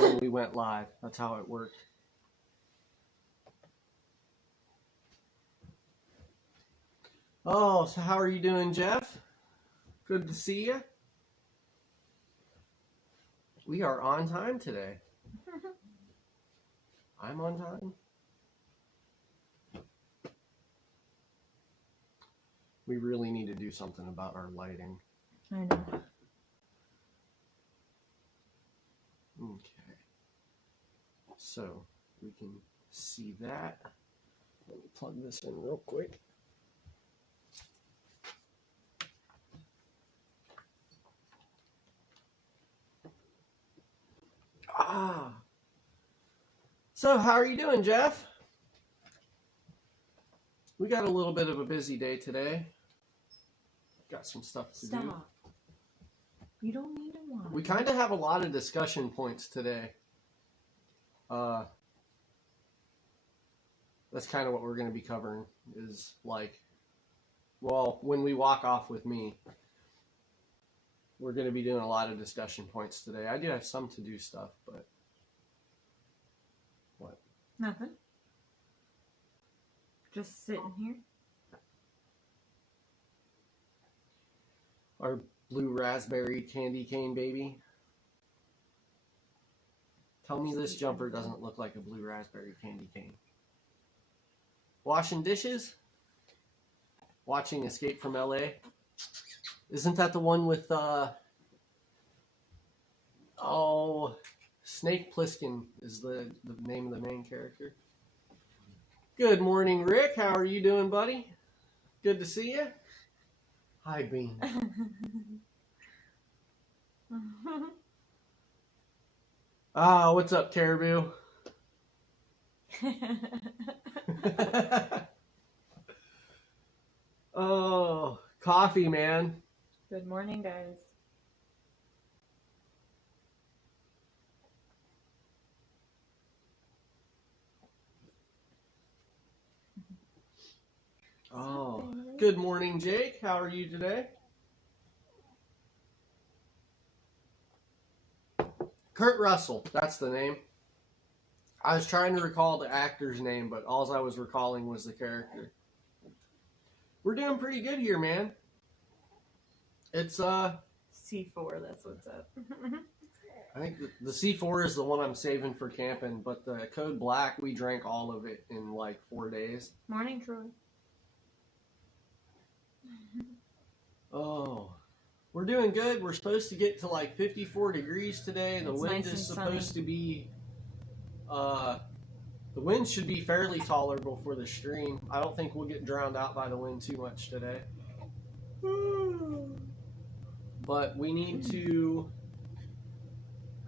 when we went live. That's how it worked. Oh, so how are you doing, Jeff? Good to see you. We are on time today. I'm on time. We really need to do something about our lighting. I know. Okay. So we can see that. Let me plug this in real quick. So how are you doing, Jeff? We got a little bit of a busy day today. Got some stuff to do. Stop. You don't need to watch. We kind of have a lot of discussion points today. That's kind of what we're going to be covering is like, well, when we walk off with me, we're going to be doing a lot of discussion points today. I do have some to-do stuff, but what? Nothing. Just sitting here. Our blue raspberry candy cane baby. Tell me this jumper doesn't look like a blue raspberry candy cane. Washing dishes? Watching Escape from LA? Isn't that the one with, Snake Plissken is the name of the main character. Good morning, Rick. How are you doing, buddy? Good to see you. Hi, Bean. What's up, Caribou? Oh, coffee, man. Good morning, guys. Oh, good morning, Jake. How are you today? Kurt Russell, that's the name. I was trying to recall the actor's name, but all I was recalling was the character. We're doing pretty good here, man. It's C4, that's what's up. I think the C4 is the one I'm saving for camping, but the Code Black, we drank all of it in like 4 days. Morning, Troy. Oh, we're doing good. We're supposed to get to like 54 degrees today. The wind nice is and supposed sunny. to be, the wind should be fairly tolerable for the stream. I don't think we'll get drowned out by the wind too much today. But we need to,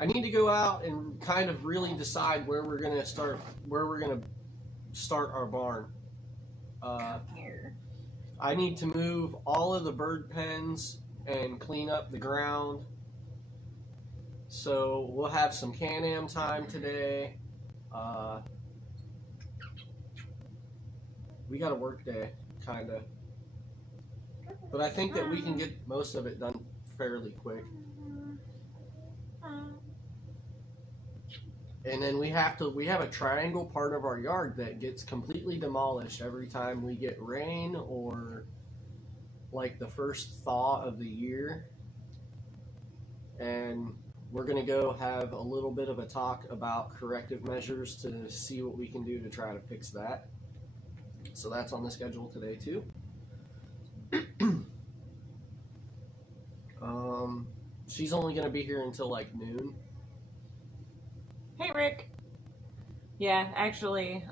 I need to go out and kind of really decide where we're going to start our barn. Here. I need to move all of the bird pens and clean up the ground. So we'll have some Can-Am time today. We got a work day, kind of. But I think that we can get most of it done fairly quick. And then we have a triangle part of our yard that gets completely demolished every time we get rain or like the first thaw of the year. And we're going to go have a little bit of a talk about corrective measures to see what we can do to try to fix that. So that's on the schedule today too. She's only going to be here until like noon. Hey, Rick. Yeah, actually,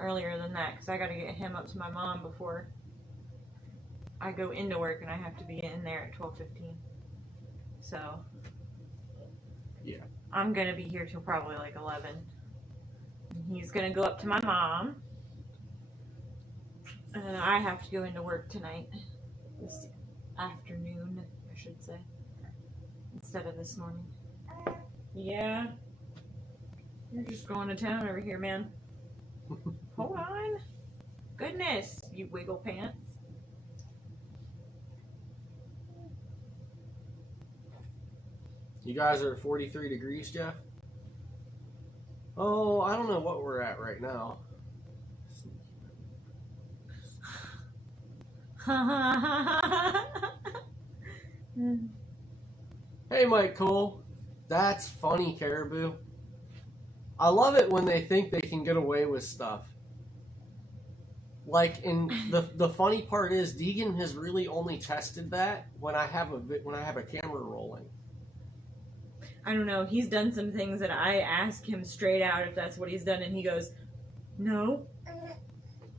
earlier than that, because I got to get him up to my mom before I go into work, and I have to be in there at 12:15. So, yeah, I'm going to be here till probably like 11. He's going to go up to my mom, and then I have to go into work tonight, this afternoon, I should say, instead of this morning. Yeah. You're just going to town over here, man. Hold on. Goodness, you wiggle pants. You guys are at 43 degrees, Jeff? Oh, I don't know what we're at right now. Hey, Mike Cole. That's funny, Caribou. I love it when they think they can get away with stuff. Like, in the funny part is, Deegan has really only tested that when I have a camera rolling. I don't know. He's done some things that I ask him straight out if that's what he's done, and he goes, "No."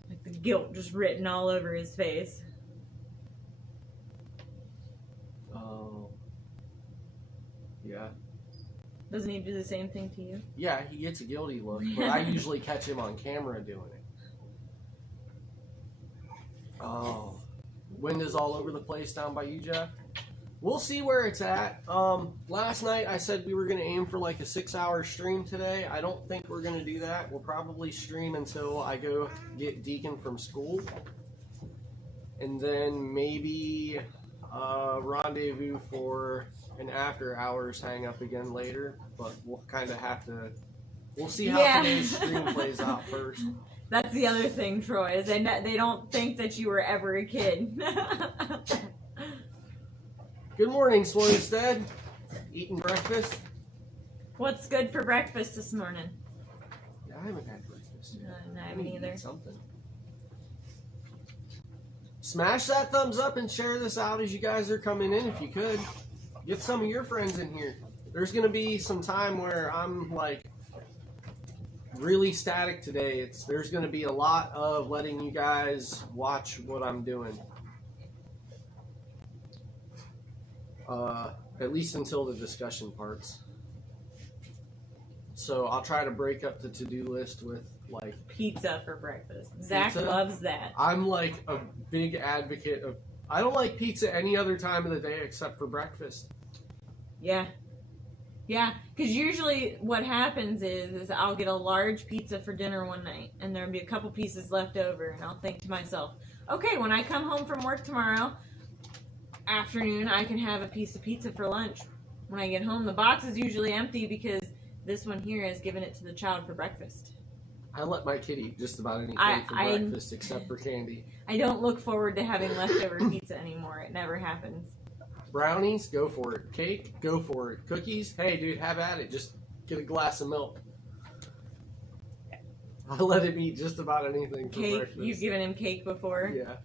Like the guilt just written all over his face. Oh. Yeah. Doesn't he do the same thing to you? Yeah, he gets a guilty look, but I usually catch him on camera doing it. Oh. Wind is all over the place down by you, Jeff. We'll see where it's at. Last night I said we were going to aim for like a 6-hour stream today. I don't think we're going to do that. We'll probably stream until I go get Deacon from school. And then maybe rendezvous for an after hours hang up again later. But we'll kind of have to... We'll see how today's stream plays out first. That's the other thing, Troy, is they don't think that you were ever a kid. Good morning, Homestead. Eating breakfast? What's good for breakfast this morning? Yeah, I haven't had breakfast yet. I haven't either. Something. Smash that thumbs up and share this out as you guys are coming in if you could. Get some of your friends in here. There's going to be some time where I'm like really static today. There's going to be a lot of letting you guys watch what I'm doing. At least until the discussion parts. So I'll try to break up the to-do list with like pizza for breakfast. Zach loves that. I'm like a big advocate of. I don't like pizza any other time of the day except for breakfast. Yeah, because usually what happens is I'll get a large pizza for dinner one night, and there'll be a couple pieces left over, and I'll think to myself, okay, when I come home from work tomorrow afternoon, I can have a piece of pizza for lunch. When I get home, the box is usually empty because this one here has given it to the child for breakfast. I let my kid eat just about anything for breakfast except for candy. I don't look forward to having leftover pizza anymore. It never happens. Brownies, go for it. Cake, go for it. Cookies, hey dude, have at it. Just get a glass of milk. I let him eat just about anything for breakfast. You've given him cake before? Yeah.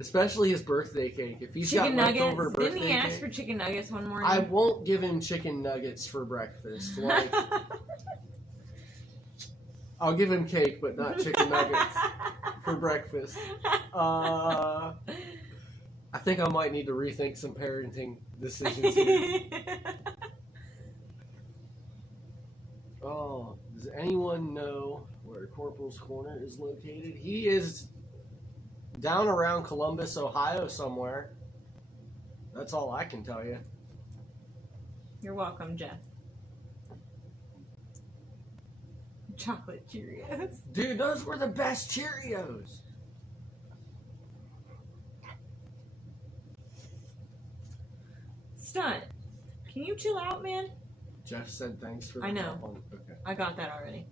Especially his birthday cake. If he's chicken got nuggets. leftover birthday Didn't he ask cake, for chicken nuggets one morning? I won't give him chicken nuggets for breakfast. Like, I'll give him cake, but not chicken nuggets for breakfast. I think I might need to rethink some parenting decisions here. Oh, does anyone know where Corporal's Corner is located? He is down around Columbus, Ohio somewhere. That's all I can tell you. You're welcome, Jeff. Chocolate Cheerios. Dude, those were the best Cheerios. Stunt, can you chill out, man? Jeff said thanks for the I know. Okay. I got that already.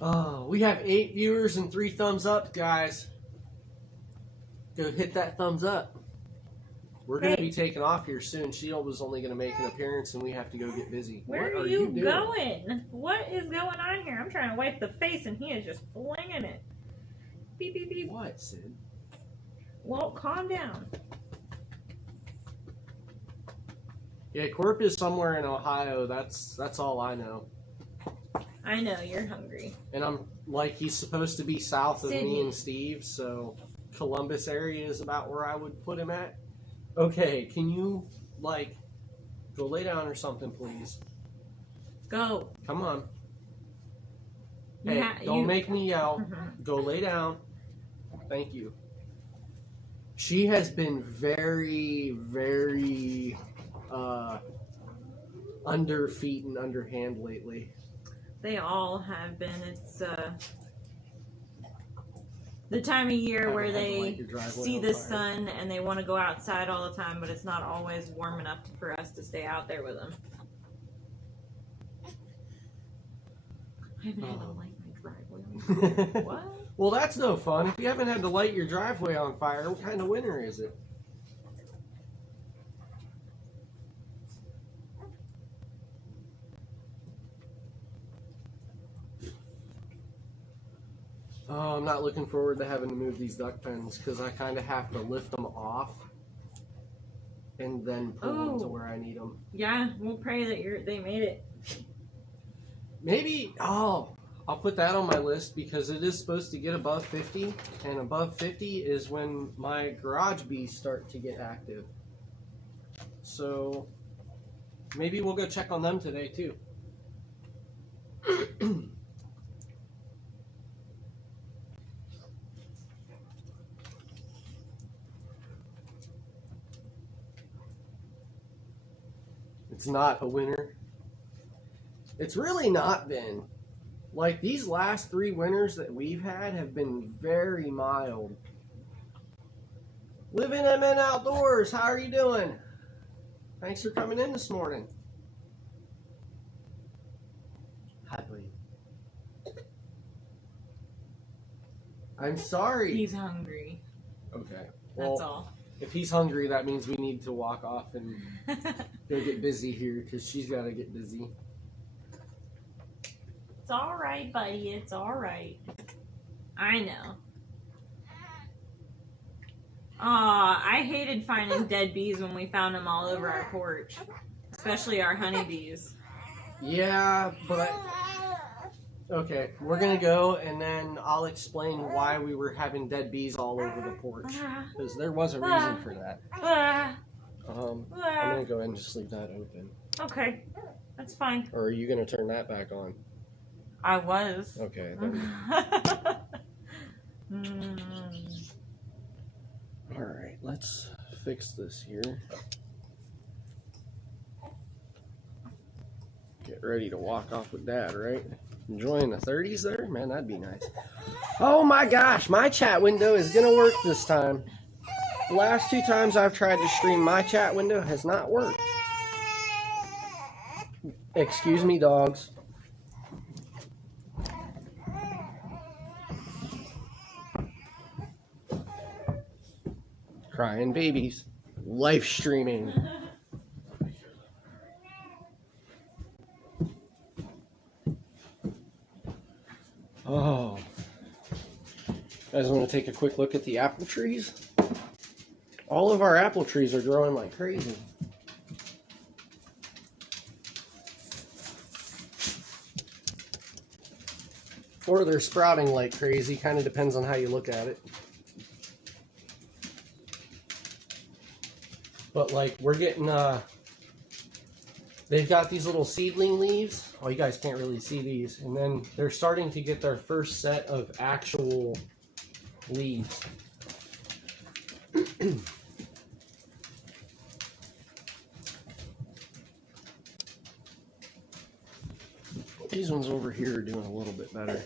Oh, we have 8 viewers and 3 thumbs up, guys. Go hit that thumbs up. We're going to be taking off here soon. Shield was only going to make an appearance, and we have to go get busy. Where are you going? What is going on here? I'm trying to wipe the face, and he is just flinging it. Beep, beep, beep. What, Sid? Well, calm down. Yeah, Corp is somewhere in Ohio. That's all I know. I know, you're hungry. And I'm like, he's supposed to be south of me and Steve, so Columbus area is about where I would put him at. Okay, can you, like, go lay down or something, please? Go. Come on. Hey, don't make me yell. Mm-hmm. Go lay down. Thank you. She has been very, very under feet and underhand lately. They all have been. It's the time of year where they see the sun and they want to go outside all the time, but it's not always warm enough for us to stay out there with them. I haven't had to light my driveway on fire. What? Well, that's no fun. If you haven't had to light your driveway on fire, what kind of winter is it? Oh, I'm not looking forward to having to move these duck pens because I kind of have to lift them off and then pull them to where I need them. Yeah, we'll pray that they made it. Maybe, I'll put that on my list because it is supposed to get above 50, and above 50 is when my garage bees start to get active. So maybe we'll go check on them today too. It's not a winter. It's really not been. Like, these last 3 winters that we've had have been very mild. Living them in outdoors, how are you doing? Thanks for coming in this morning. Hi, buddy. I'm sorry. He's hungry. Okay. That's all. If he's hungry, that means we need to walk off and go get busy here because she's got to get busy. It's all right, buddy. It's all right. I know. Aw, I hated finding dead bees when we found them all over our porch. Especially our honeybees. Yeah, but... Okay, we're going to go and then I'll explain why we were having dead bees all over the porch. Because there was a reason for that. I'm going to go ahead and just leave that open. Okay, that's fine. Or are you going to turn that back on? I was. Okay. Alright, let's fix this here. Get ready to walk off with Dad, right? Enjoying the 30s there? Man, that'd be nice. Oh my gosh, my chat window is going to work this time. The last 2 times I've tried to stream, my chat window has not worked. Excuse me, dogs. Crying babies. Live streaming. Oh. You guys want to take a quick look at the apple trees? All of our apple trees are growing like crazy. Or they're sprouting like crazy. Kind of depends on how you look at it. But like we're getting, they've got these little seedling leaves. Oh, you guys can't really see these. And then they're starting to get their first set of actual leaves. These ones over here are doing a little bit better.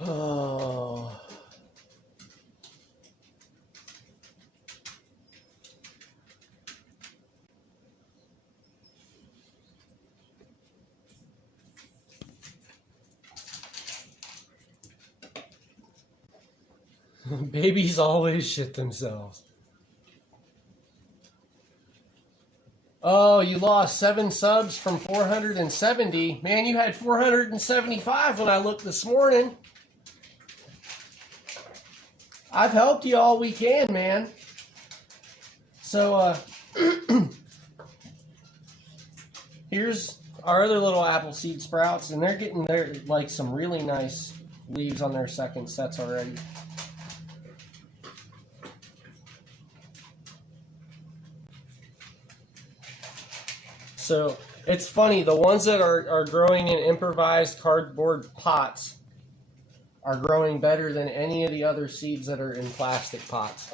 Oh. Babies always shit themselves. Oh, you lost 7 subs from 470. Man, you had 475 when I looked this morning. I've helped you all we can, man. So, here's our other little apple seed sprouts, and they're getting their, like, some really nice leaves on their second sets already. So it's funny, the ones that are growing in improvised cardboard pots are growing better than any of the other seeds that are in plastic pots.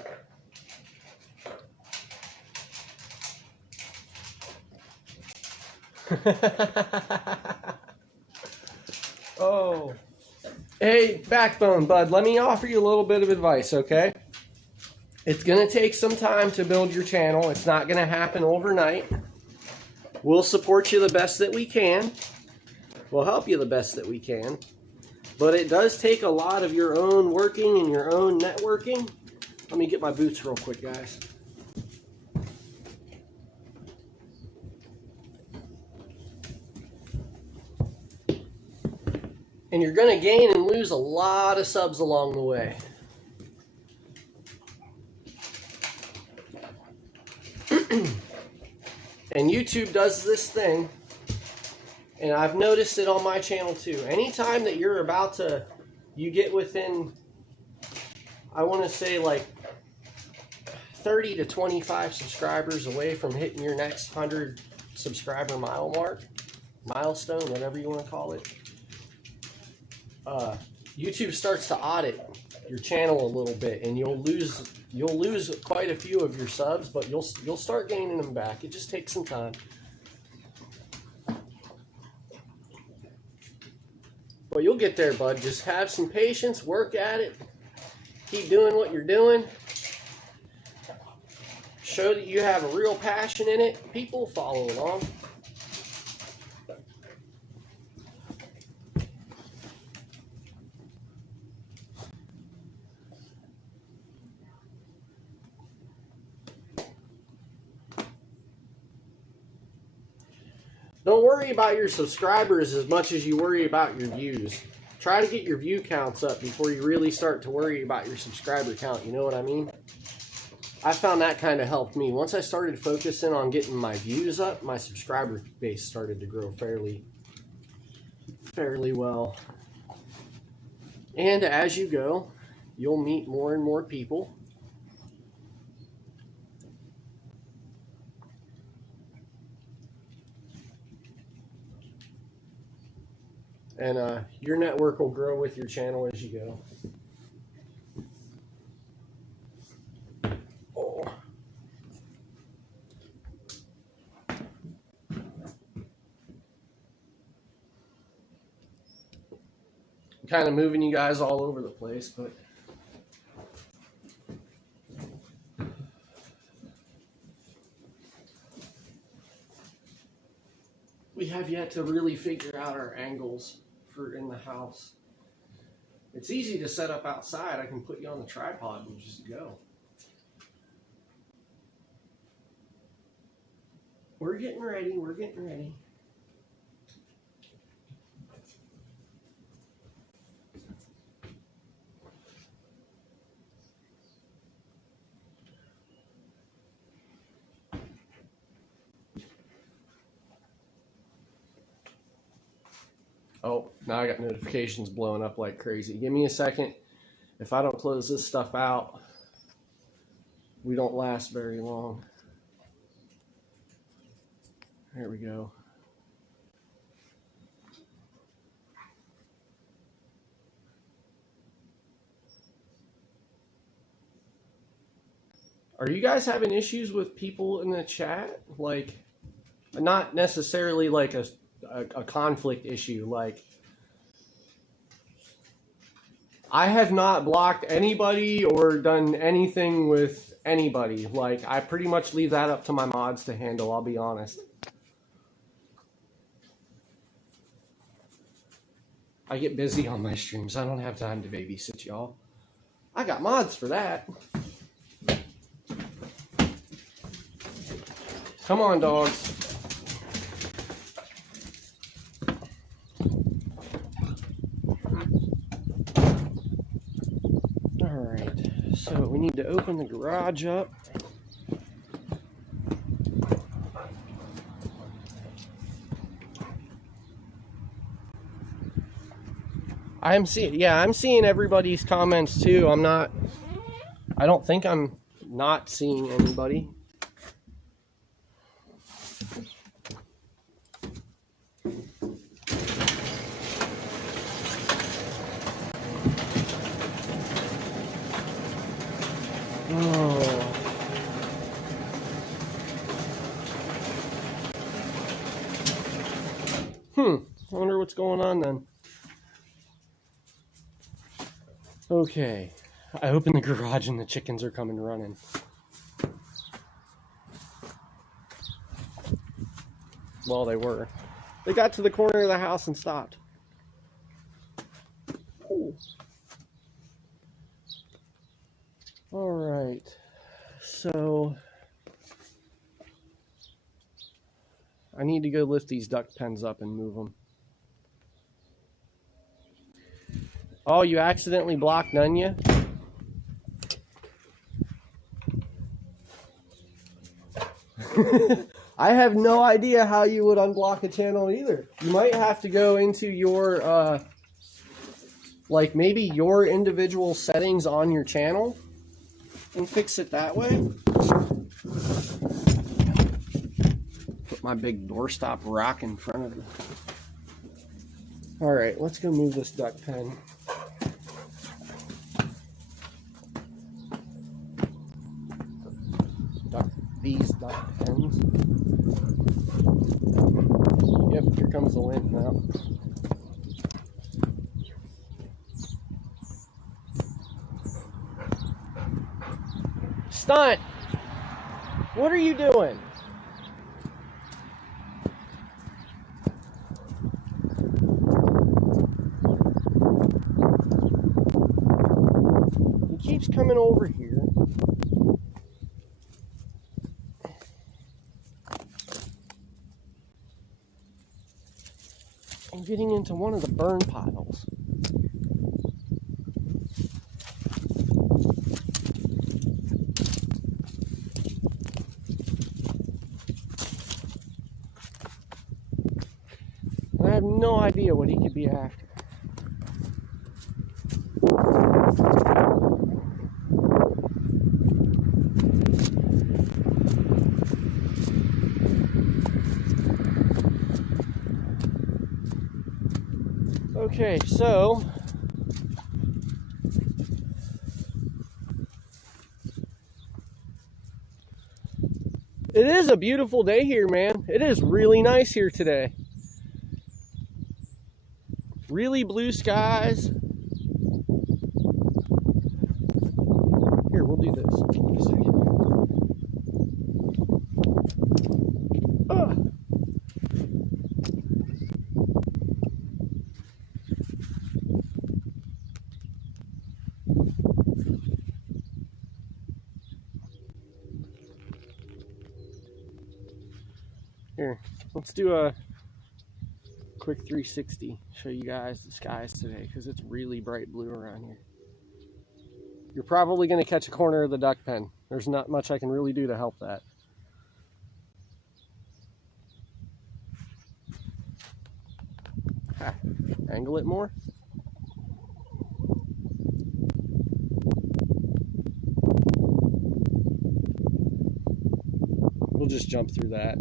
Oh. Hey, Backbone, bud, let me offer you a little bit of advice, okay? It's going to take some time to build your channel. It's not going to happen overnight. We'll support you the best that we can. We'll help you the best that we can. But it does take a lot of your own working and your own networking. Let me get my boots real quick, guys. And you're going to gain and lose a lot of subs along the way. And YouTube does this thing, and I've noticed it on my channel too. Anytime that you're about to, you get within, I want to say like 30 to 25 subscribers away from hitting your next 100 subscriber milestone, whatever you want to call it. YouTube starts to audit your channel a little bit, and you'll lose quite a few of your subs, but you'll start gaining them back. It just takes some time. But you'll get there, bud. Just have some patience, work at it, keep doing what you're doing. Show that you have a real passion in it. People follow along. Don't worry about your subscribers as much as you worry about your views. Try to get your view counts up before you really start to worry about your subscriber count. You know what I mean? I found that kind of helped me. Once I started focusing on getting my views up, my subscriber base started to grow fairly well. And as you go, you'll meet more and more people. And your network will grow with your channel as you go. Oh. I'm kind of moving you guys all over the place, but we have yet to really figure out our angles for in the house. It's easy to set up outside. I can put you on the tripod and just go. We're getting ready. We're getting ready. Oh, now I got notifications blowing up like crazy. Give me a second. If I don't close this stuff out, we don't last very long. There we go. Are you guys having issues with people in the chat? Like, not necessarily like a conflict issue. Like, I have not blocked anybody or done anything with anybody. Like, I pretty much leave that up to my mods to handle, I'll be honest. I get busy on my streams. I don't have time to babysit y'all. I got mods for that. Come on, dogs. So we need to open the garage up. I'm seeing everybody's comments too. I don't think I'm not seeing anybody. Oh. I wonder what's going on then. Okay. I opened the garage and the chickens are coming running. Well, they were. They got to the corner of the house and stopped. Ooh. All right. So I need to go lift these duck pens up and move them. Oh, you accidentally blocked Nunya? I have no idea how you would unblock a channel either. You might have to go into your, like maybe your individual settings on your channel and fix it that way. Put my big doorstop rock in front of it. All right, let's go move this duck pen. These duck pens. Yep, here comes the wind now. Stunt! What are you doing? He keeps coming over here. And getting into one of the burn piles. I have no idea what he could be after. Okay, so it is a beautiful day here, man. It is really nice here today. Really blue skies. Here, we'll do this. Give me a second. Ugh. Here, let's do a quick 360. Show you guys the skies today because it's really bright blue around here. You're probably going to catch a corner of the duck pen. There's not much I can really do to help that. Ha, angle it more. We'll just jump through that.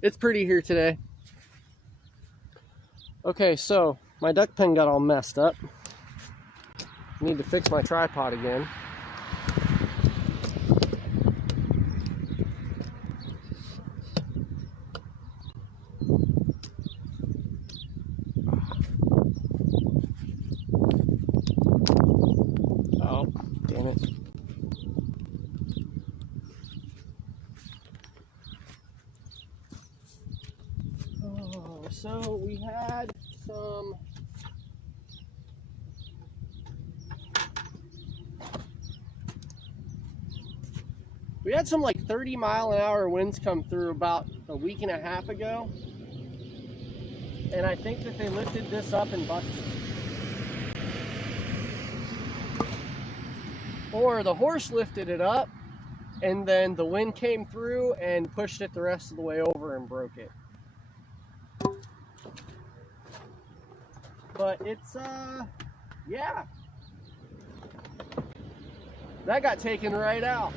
It's pretty here today. Okay, so my duck pen got all messed up. I need to fix my tripod again. Oh, damn it. So we had some like 30-mile-an-hour winds come through about a week and a half ago, and I think that they lifted this up and busted it. Or the horse lifted it up and then the wind came through and pushed it the rest of the way over and broke it. But it's, yeah. That got taken right out.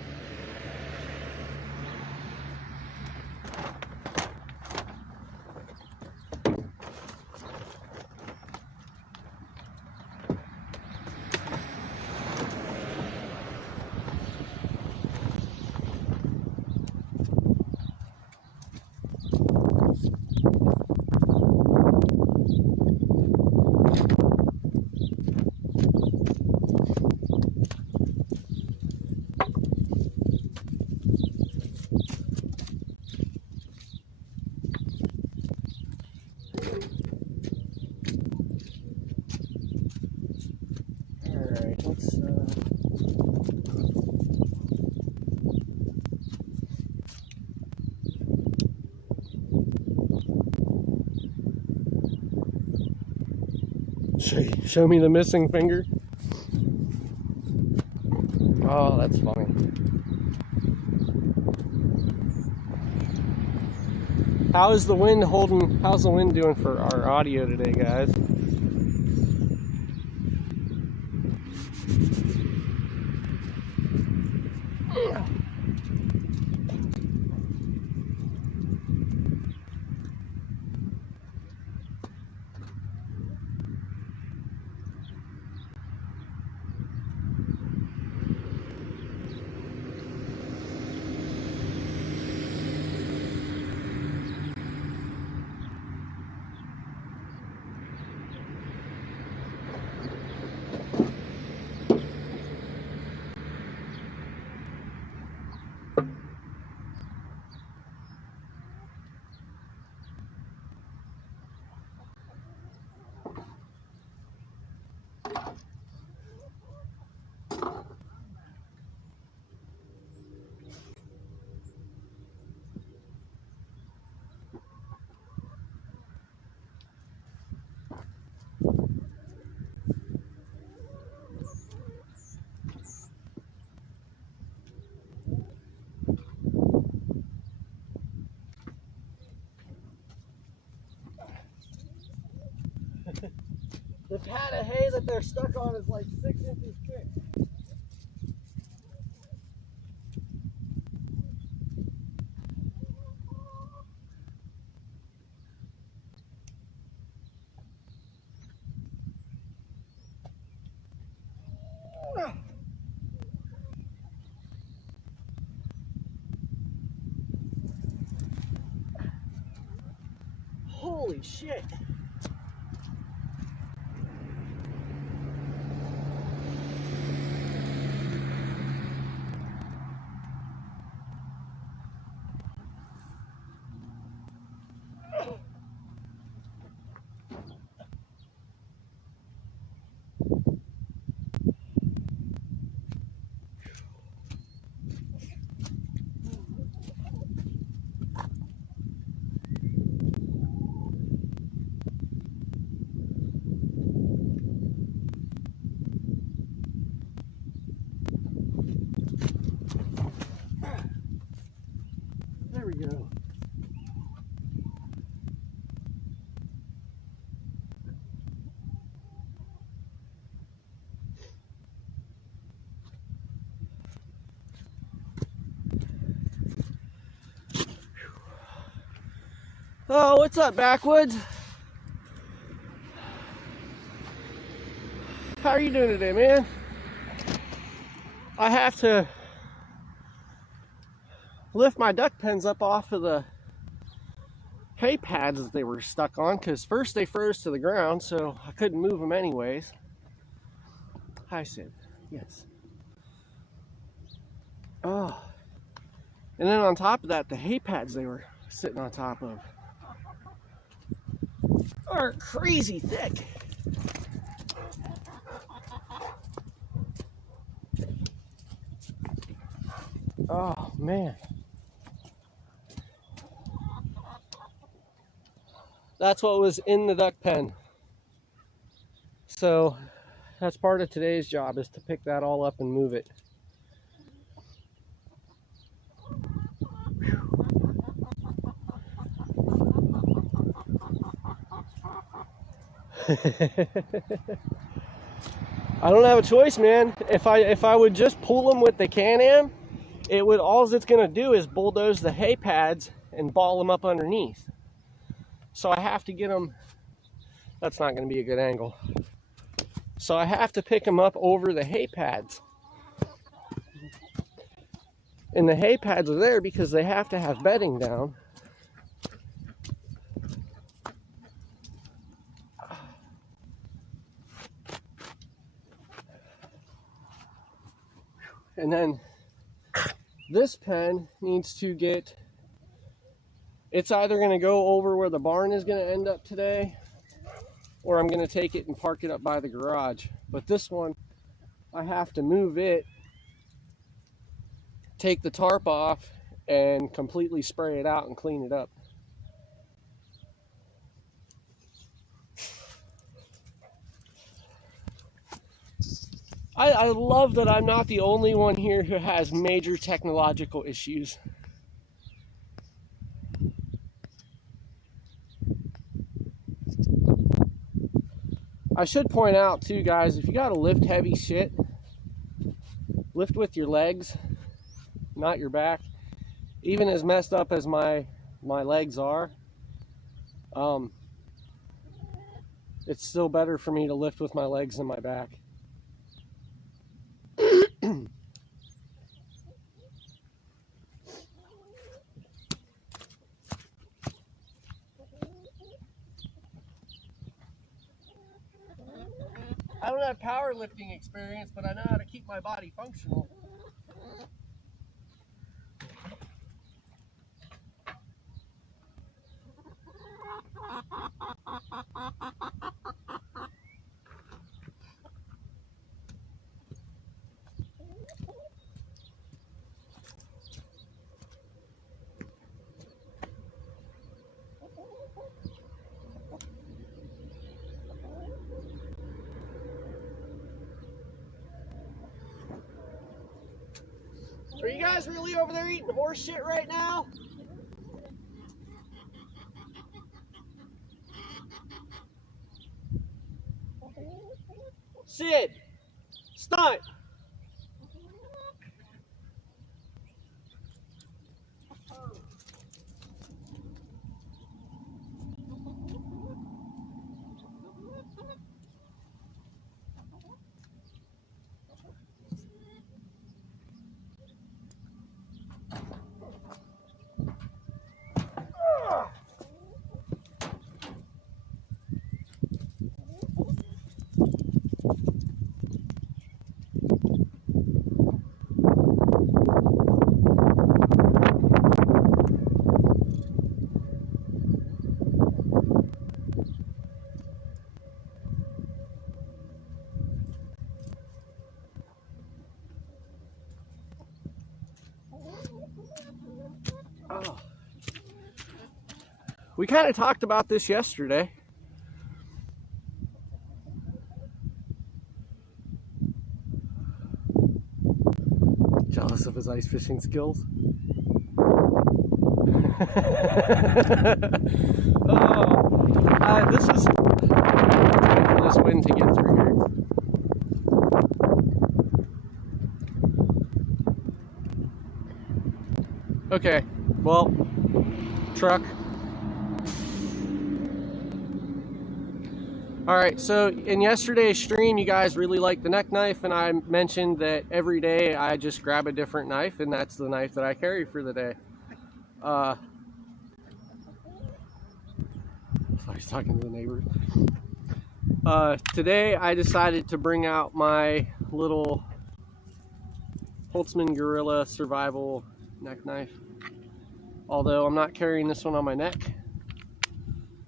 let's show me the missing finger. Oh, that's funny. How's the wind doing for our audio today, guys? The pad of hay that they're stuck on is like 6 inches thick. Holy shit. There we go. Oh, what's up, Backwoods? How are you doing today, man? I have to lift my duck pens up off of the hay pads that they were stuck on, because first they froze to the ground, so I couldn't move them anyways. Hi, Sid. Yes. Oh. And then on top of that, the hay pads they were sitting on top of are crazy thick. Oh, man. That's what was in the duck pen. So that's part of today's job, is to pick that all up and move it. I don't have a choice, man. If I would just pull them with the Can-Am, it would, all it's gonna do is bulldoze the hay pads and ball them up underneath. So I have to get them, that's not gonna be a good angle. So I have to pick them up over the hay pads. And the hay pads are there because they have to have bedding down. And then this pen needs to get, it's either going to go over where the barn is going to end up today, or I'm going to take it and park it up by the garage. But this one I have to move it, take the tarp off, and completely spray it out and clean it up. I love that I'm not the only one here who has major technological issues. I should point out too, guys, if you gotta lift heavy shit, lift with your legs, not your back. Even as messed up as my legs are, it's still better for me to lift with my legs than my back. I don't have powerlifting experience, but I know how to keep my body functional. Are you guys really over there eating horse shit right now? Sid, stunt. Oh. We kind of talked about this yesterday. Jealous of his ice fishing skills. This is time for this wind to get through here. Okay, well, truck. Alright, so in yesterday's stream, you guys really liked the neck knife, and I mentioned that every day I just grab a different knife, and that's the knife that I carry for the day. I was talking to the neighbors. Today I decided to bring out my little Huntsman Gorilla Survival neck knife. Although I'm not carrying this one on my neck.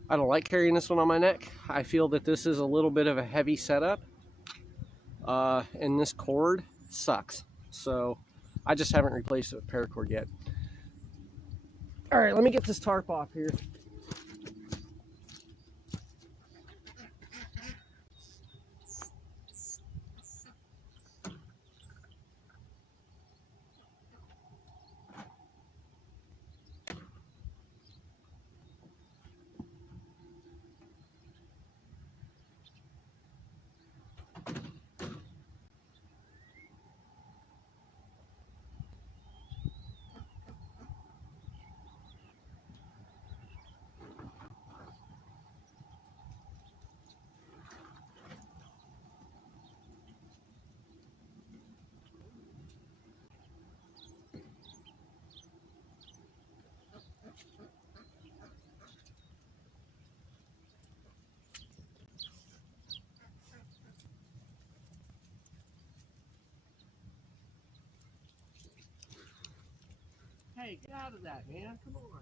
I don't like carrying this one on my neck. I feel that this is a little bit of a heavy setup. And this cord sucks. So I just haven't replaced it with paracord yet. Alright, let me get this tarp off here. Hey, get out of that, man. Come on.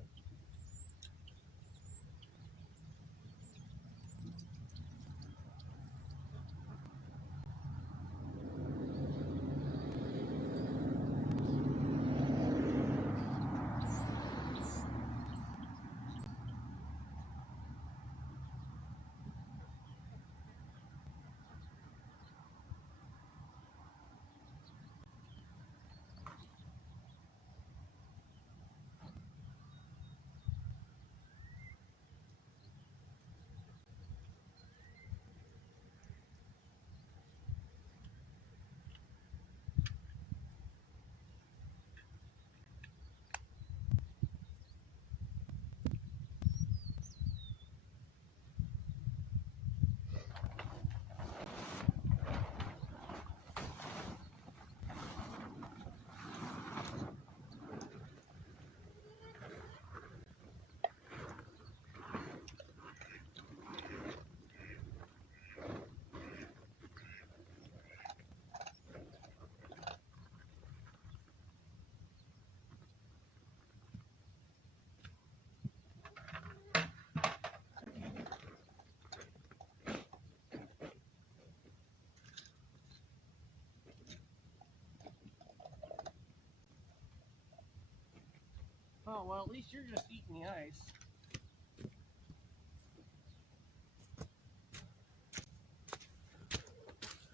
well, at least you're just eating the ice.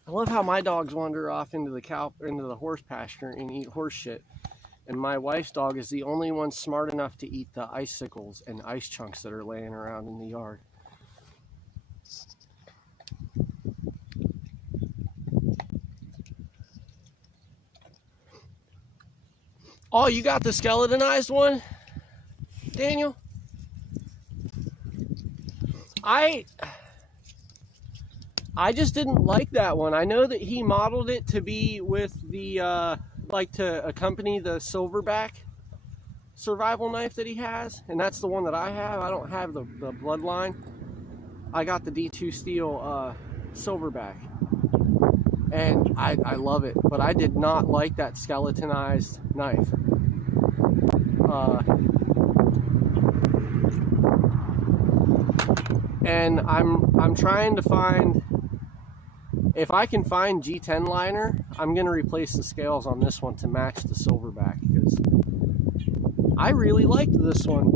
I love how my dogs wander off into the horse pasture and eat horse shit. And my wife's dog is the only one smart enough to eat the icicles and ice chunks that are laying around in the yard. Oh, you got the skeletonized one, Daniel? I just didn't like that one. I know that he modeled it to be with the, like to accompany the silverback survival knife that he has. And that's the one that I have. I don't have the bloodline. I got the D2 steel silverback. And I love it. But I did not like that skeletonized knife. And I'm trying to find, if I can find G10 liner, I'm going to replace the scales on this one to match the silverback, because I really liked this one.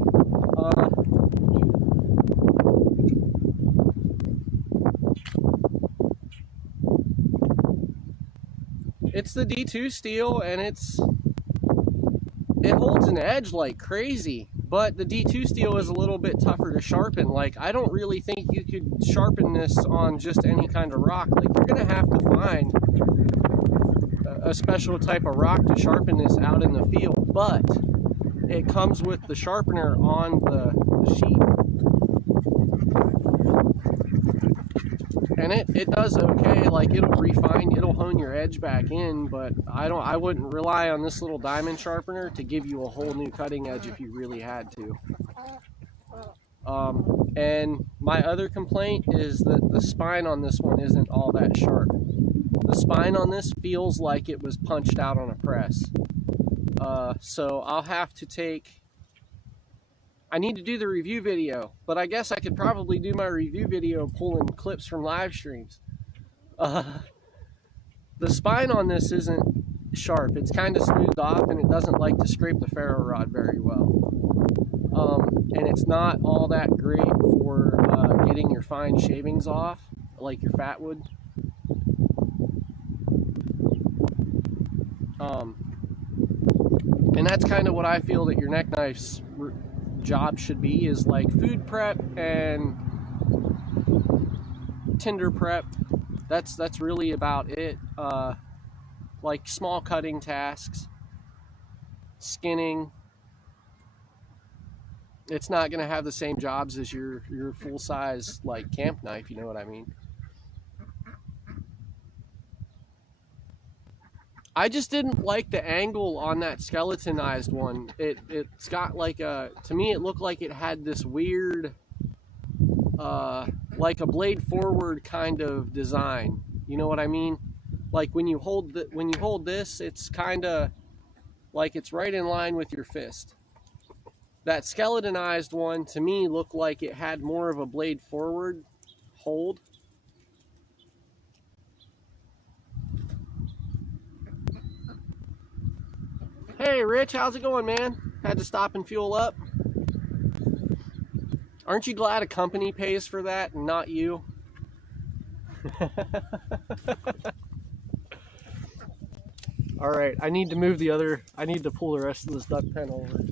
It's the D2 steel, and it holds an edge like crazy. But the D2 steel is a little bit tougher to sharpen. Like, I don't really think you could sharpen this on just any kind of rock. Like, you're going to have to find a special type of rock to sharpen this out in the field. But it comes with the sharpener on the sheet. And it does okay. Like, it'll refine, it'll hone your edge back in, but I wouldn't rely on this little diamond sharpener to give you a whole new cutting edge if you really had to. And my other complaint is that the spine on this one isn't all that sharp. The spine on this feels like it was punched out on a press. So I'll have to I need to do the review video, but I guess I could probably do my review video pulling clips from live streams. The spine on this isn't sharp. It's kind of smoothed off, and it doesn't like to scrape the ferro rod very well. And it's not all that great for getting your fine shavings off, like your fat wood. And that's kind of what I feel that your neck knife's job should be, is like food prep and tinder prep. That's really about it. Like small cutting tasks, skinning. It's not going to have the same jobs as your full size like camp knife, you know what I mean? I just didn't like the angle on that skeletonized one. It's got like to me it looked like it had this weird, like a blade forward kind of design. You know what I mean? Like when you hold this, it's kind of like it's right in line with your fist. That skeletonized one to me looked like it had more of a blade forward hold. Hey Rich, how's it going, man? Had to stop and fuel up. Aren't you glad a company pays for that and not you? All right, I need to pull the rest of this duck pen over.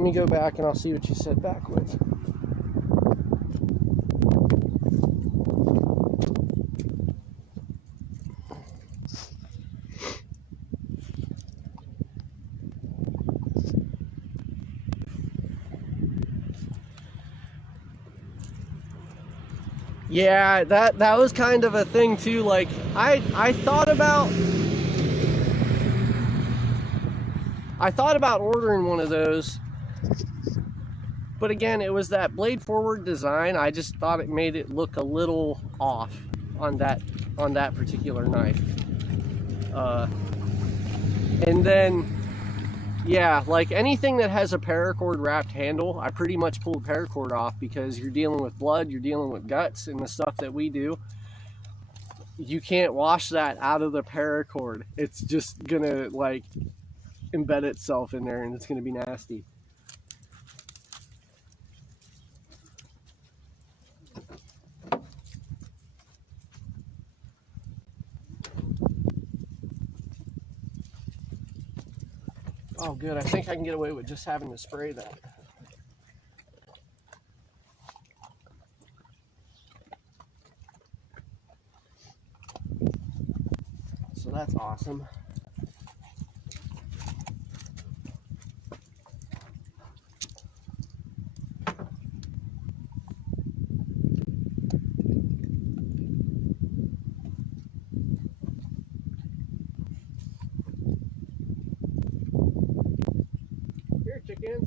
Let me go back and I'll see what you said backwards. Yeah, that was kind of a thing too. Like I thought about ordering one of those, but again, it was that blade forward design. I just thought it made it look a little off on that particular knife. And then yeah, like anything that has a paracord wrapped handle, I pretty much pull the paracord off, because you're dealing with blood, you're dealing with guts, and the stuff that we do, you can't wash that out of the paracord. It's just gonna like embed itself in there and it's gonna be nasty. Oh good, I think I can get away with just having to spray that. So that's awesome. Here, chickens.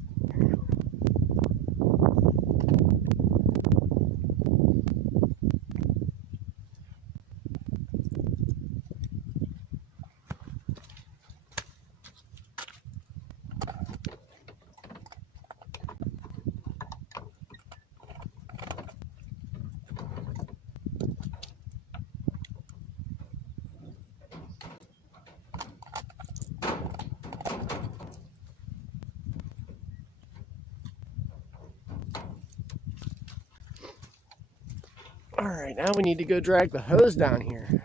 All right, now we need to go drag the hose down here.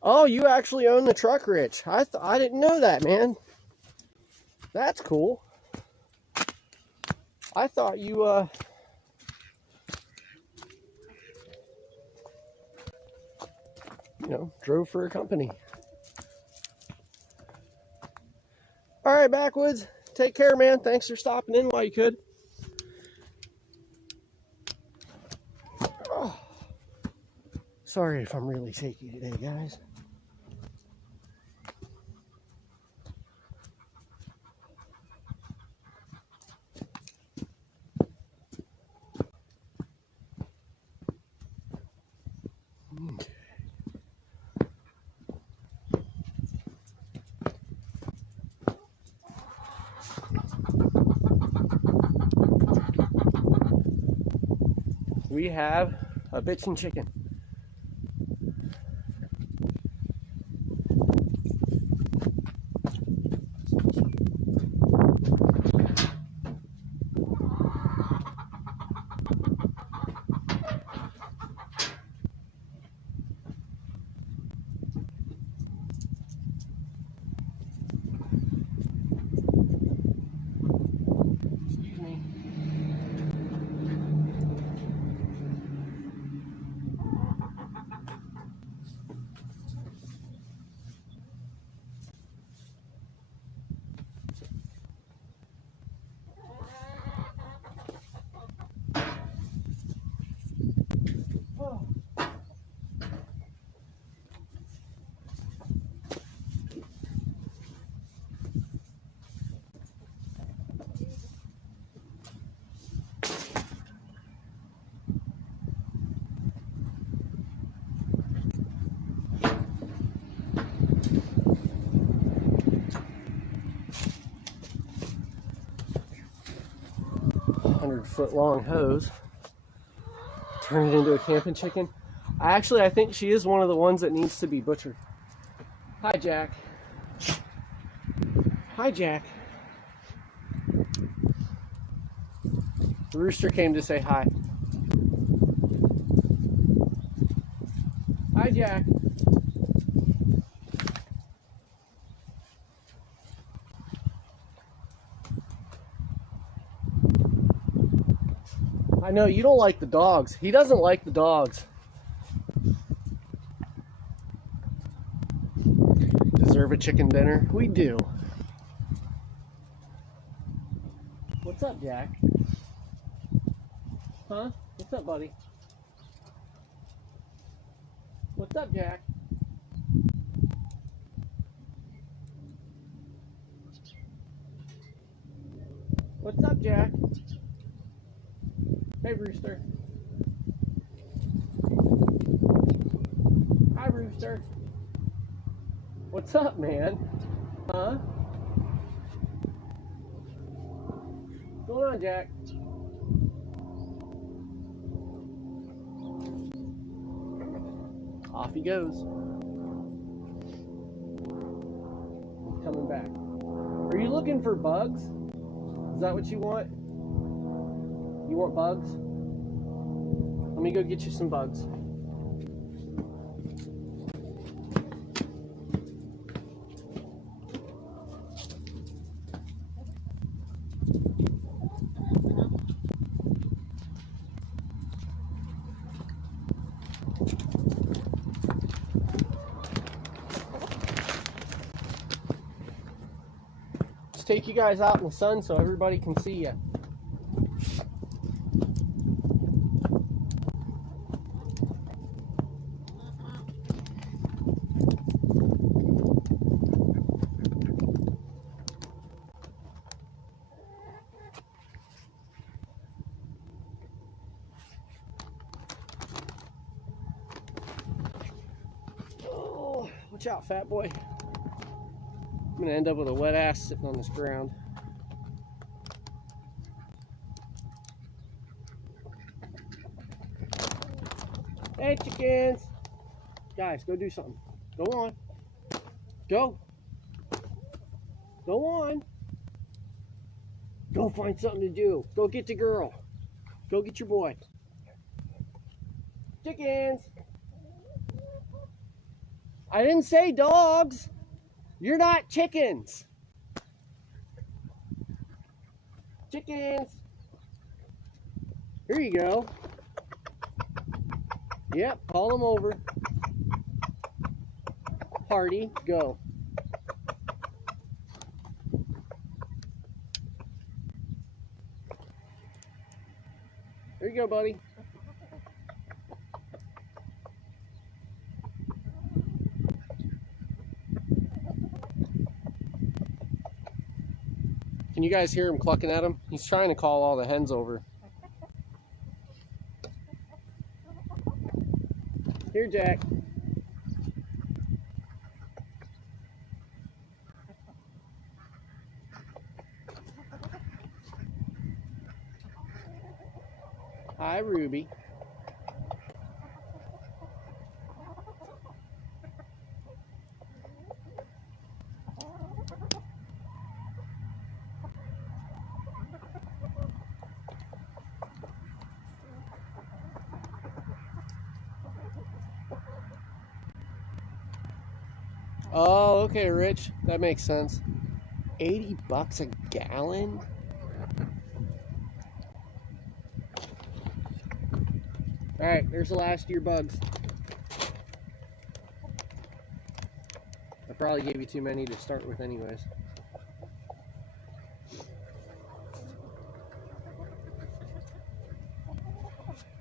Oh, you actually own the truck, Rich. I didn't know that, man. That's cool. I thought you drove for a company. All right, Backwoods. Take care, man. Thanks for stopping in while you could. Oh. Sorry if I'm really shaky today, guys. We have a bitchin' chicken. Excuse me. Foot long hose, turn it into a camping chicken. I think she is one of the ones that needs to be butchered. Hi, Jack. Hi, Jack. The rooster came to say hi. Hi, Jack. I know you don't like the dogs. He doesn't like the dogs. Deserve a chicken dinner? We do. What's up, Jack? Huh? What's up, buddy? What's up, Jack? What's up, Jack? Hey, Rooster. Hi, Rooster. What's up, man? Huh? What's going on, Jack? Off he goes. He's coming back. Are you looking for bugs? Is that what you want? You want bugs? Let me go get you some bugs. Let's take you guys out in the sun so everybody can see you. Watch out, fat boy. I'm gonna end up with a wet ass sitting on this ground. Hey, chickens. Guys, go do something. Go on. Go. Go on. Go find something to do. Go get the girl. Go get your boy. Chickens. I didn't say dogs. You're not chickens. Chickens. Here you go. Yep, call them over. Party, go. There you go, buddy. Can you guys hear him clucking at him? He's trying to call all the hens over. Here, Jack. Hi, Ruby. Oh, okay, Rich. That makes sense. 80 bucks a gallon? Alright, there's the last of your bugs. I probably gave you too many to start with anyways.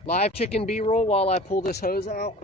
Live chicken B-roll while I pull this hose out.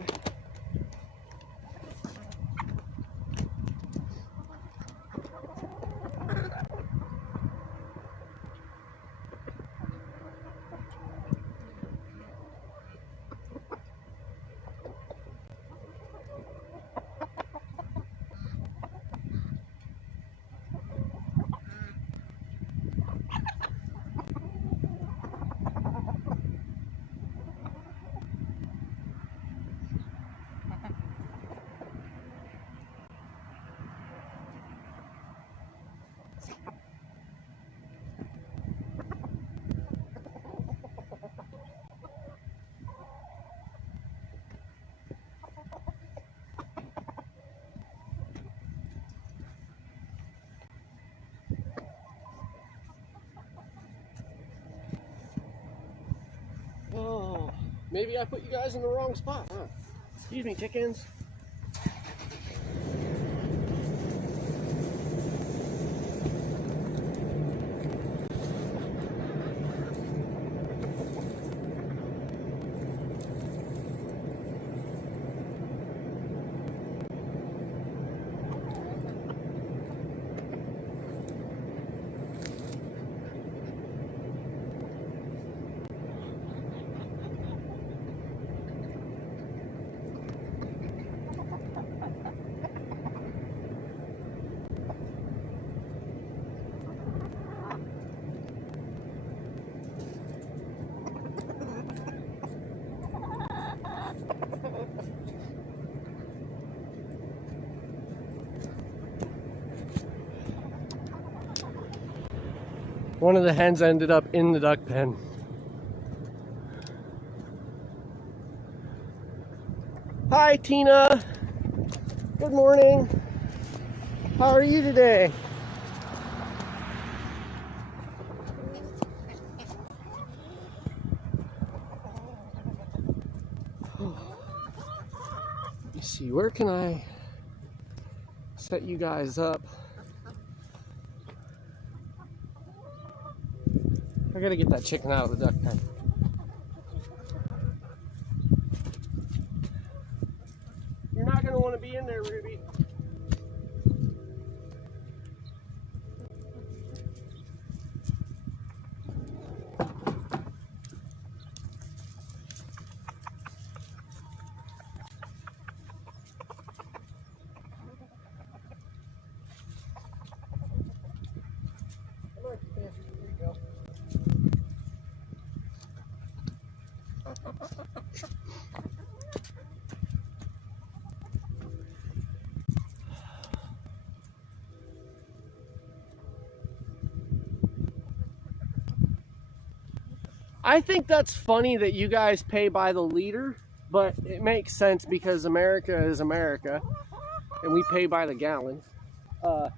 Maybe I put you guys in the wrong spot, huh? Excuse me, chickens. One of the hens ended up in the duck pen. Hi, Tina. Good morning. How are you today? Let's see, where can I set you guys up? I gotta get that chicken out of the duck pen. You're not gonna want to be in there, Ruby. There you go. I think that's funny that you guys pay by the liter, but it makes sense because America is America and we pay by the gallon. But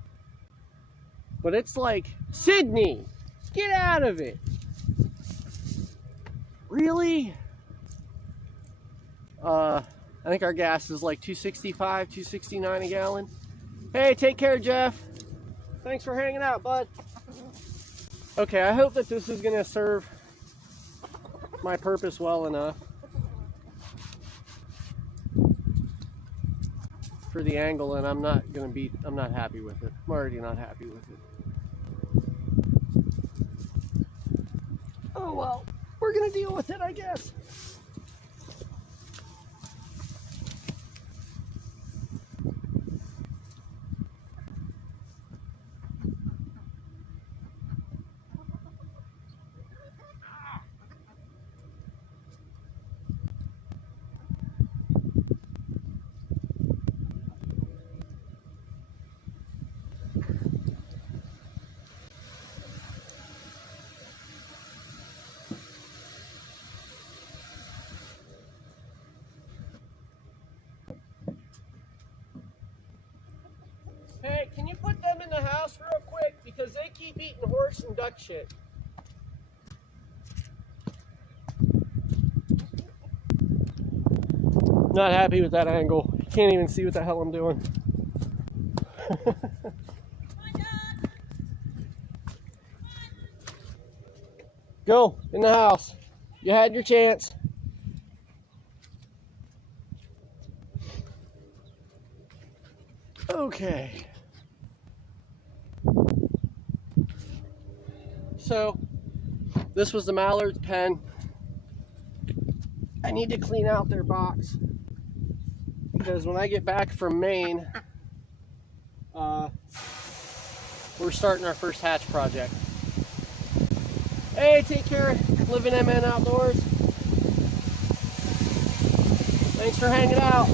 it's like, Sydney, get out of it. Really? I think our gas is like $2.65, $2.69 a gallon. Hey, take care, Jeff. Thanks for hanging out, bud. Okay, I hope that this is gonna serve my purpose well enough for the angle, and I'm not happy with it. I'm already not happy with it. Oh well, we're gonna deal with it, I guess. Hey, can you put them in the house real quick? Because they keep eating horse and duck shit. Not happy with that angle. Can't even see what the hell I'm doing. Go in the house. You had your chance. Okay. So, this was the mallard's pen. I need to clean out their box because when I get back from Maine, we're starting our first hatch project. Hey, take care. Living MN Outdoors. Thanks for hanging out.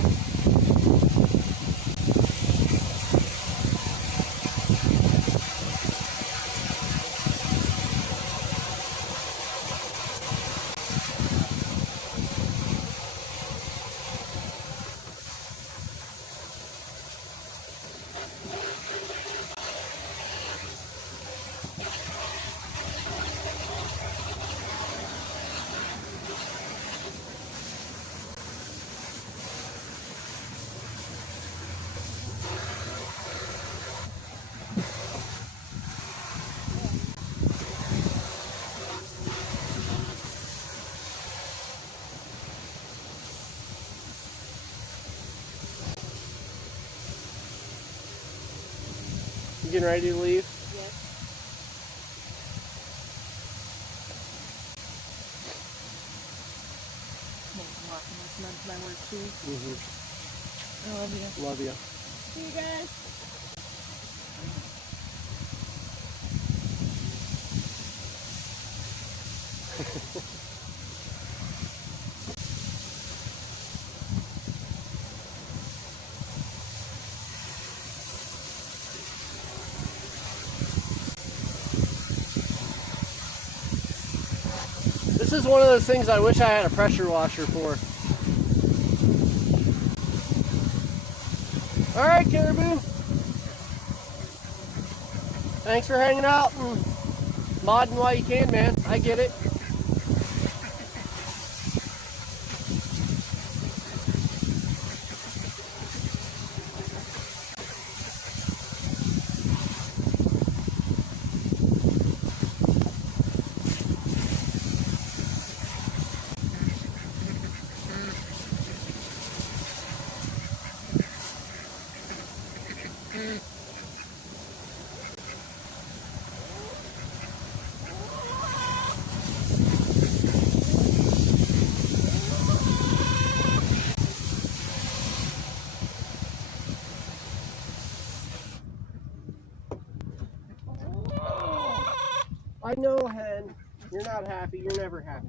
You getting ready to leave? Yes. I'm walking this mud to my work too. I love you. Love you. See you guys. This is one of those things I wish I had a pressure washer for. All right, Caribou. Thanks for hanging out and modding while you can, man. I get it. I know, hen. You're not happy. You're never happy.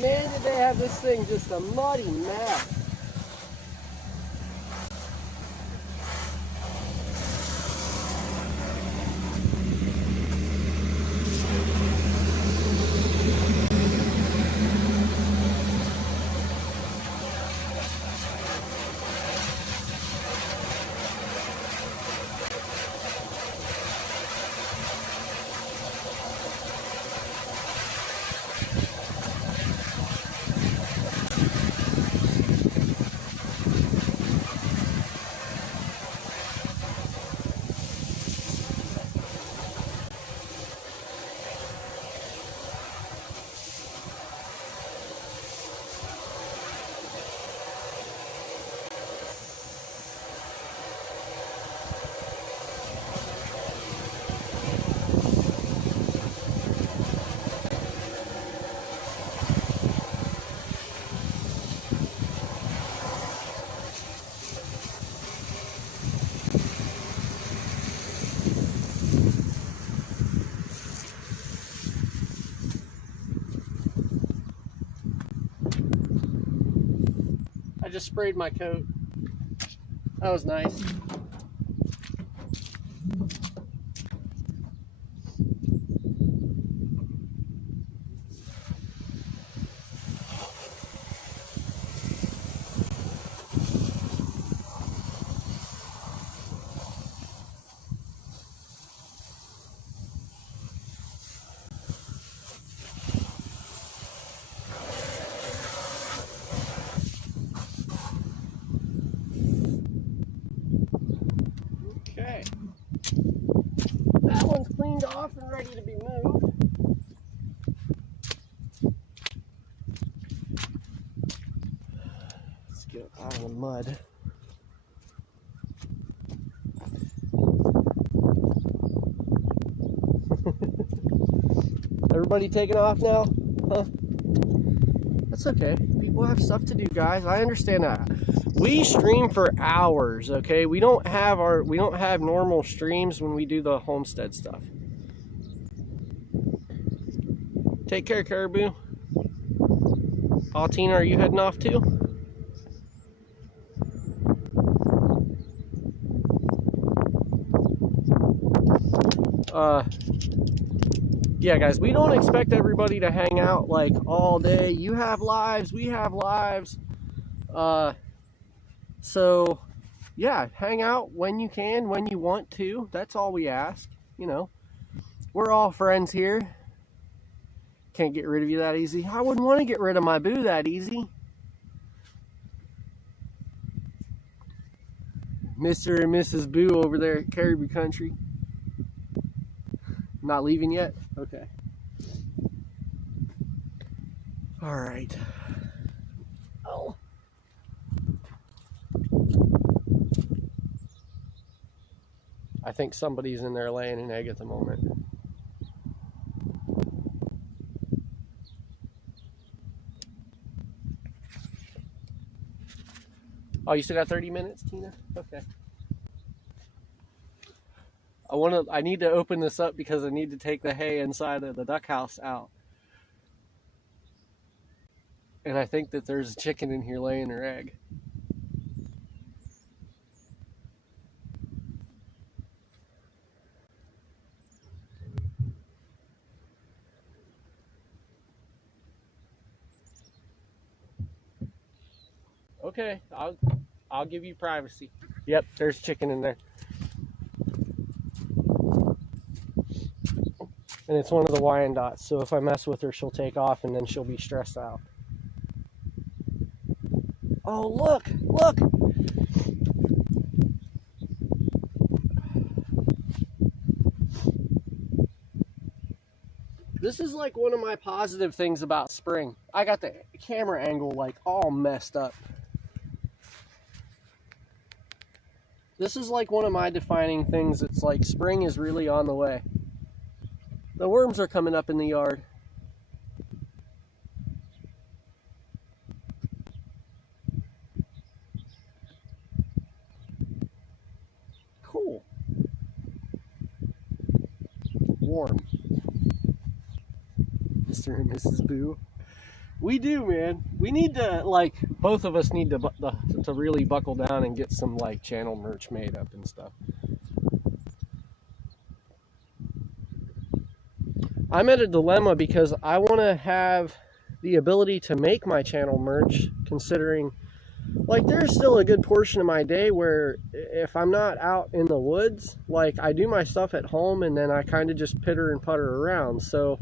Man, did they have this thing just a muddy mess. I just sprayed my coat. That was nice. Okay. That one's cleaned off and ready to be moved. Let's get out of the mud. Everybody taking off now? Huh? That's okay. People have stuff to do, guys. I understand that. We stream for hours, okay? We don't have normal streams when we do the homestead stuff. Take care, Caribou. Altina, are you heading off too? yeah, guys, we don't expect everybody to hang out like all day. You have lives, we have lives. So yeah, hang out when you can, when you want to. That's all we ask. You know, we're all friends here. Can't get rid of you that easy. I wouldn't want to get rid of my boo that easy. Mr. and Mrs. Boo over there at Caribou Country. Not leaving yet? Okay. All right. Oh. I think somebody's in there laying an egg at the moment. Oh, you still got 30 minutes, Tina? Okay. I need to open this up because I need to take the hay inside of the duck house out. And I think that there's a chicken in here laying her egg. Okay, I'll give you privacy. Yep, there's chicken in there. And it's one of the Wyandottes, so if I mess with her, she'll take off and then she'll be stressed out. Oh, look, look! This is like one of my positive things about spring. I got the camera angle like all messed up. This is like one of my defining things. It's like spring is really on the way. The worms are coming up in the yard. Cool. Warm. Mr. and Mrs. Boo. We do, man. We need to, like, both of us need to really buckle down and get some, like, channel merch made up and stuff. I'm at a dilemma because I want to have the ability to make my channel merch, considering, like, there's still a good portion of my day where if I'm not out in the woods, like, I do my stuff at home and then I kind of just pitter and putter around. So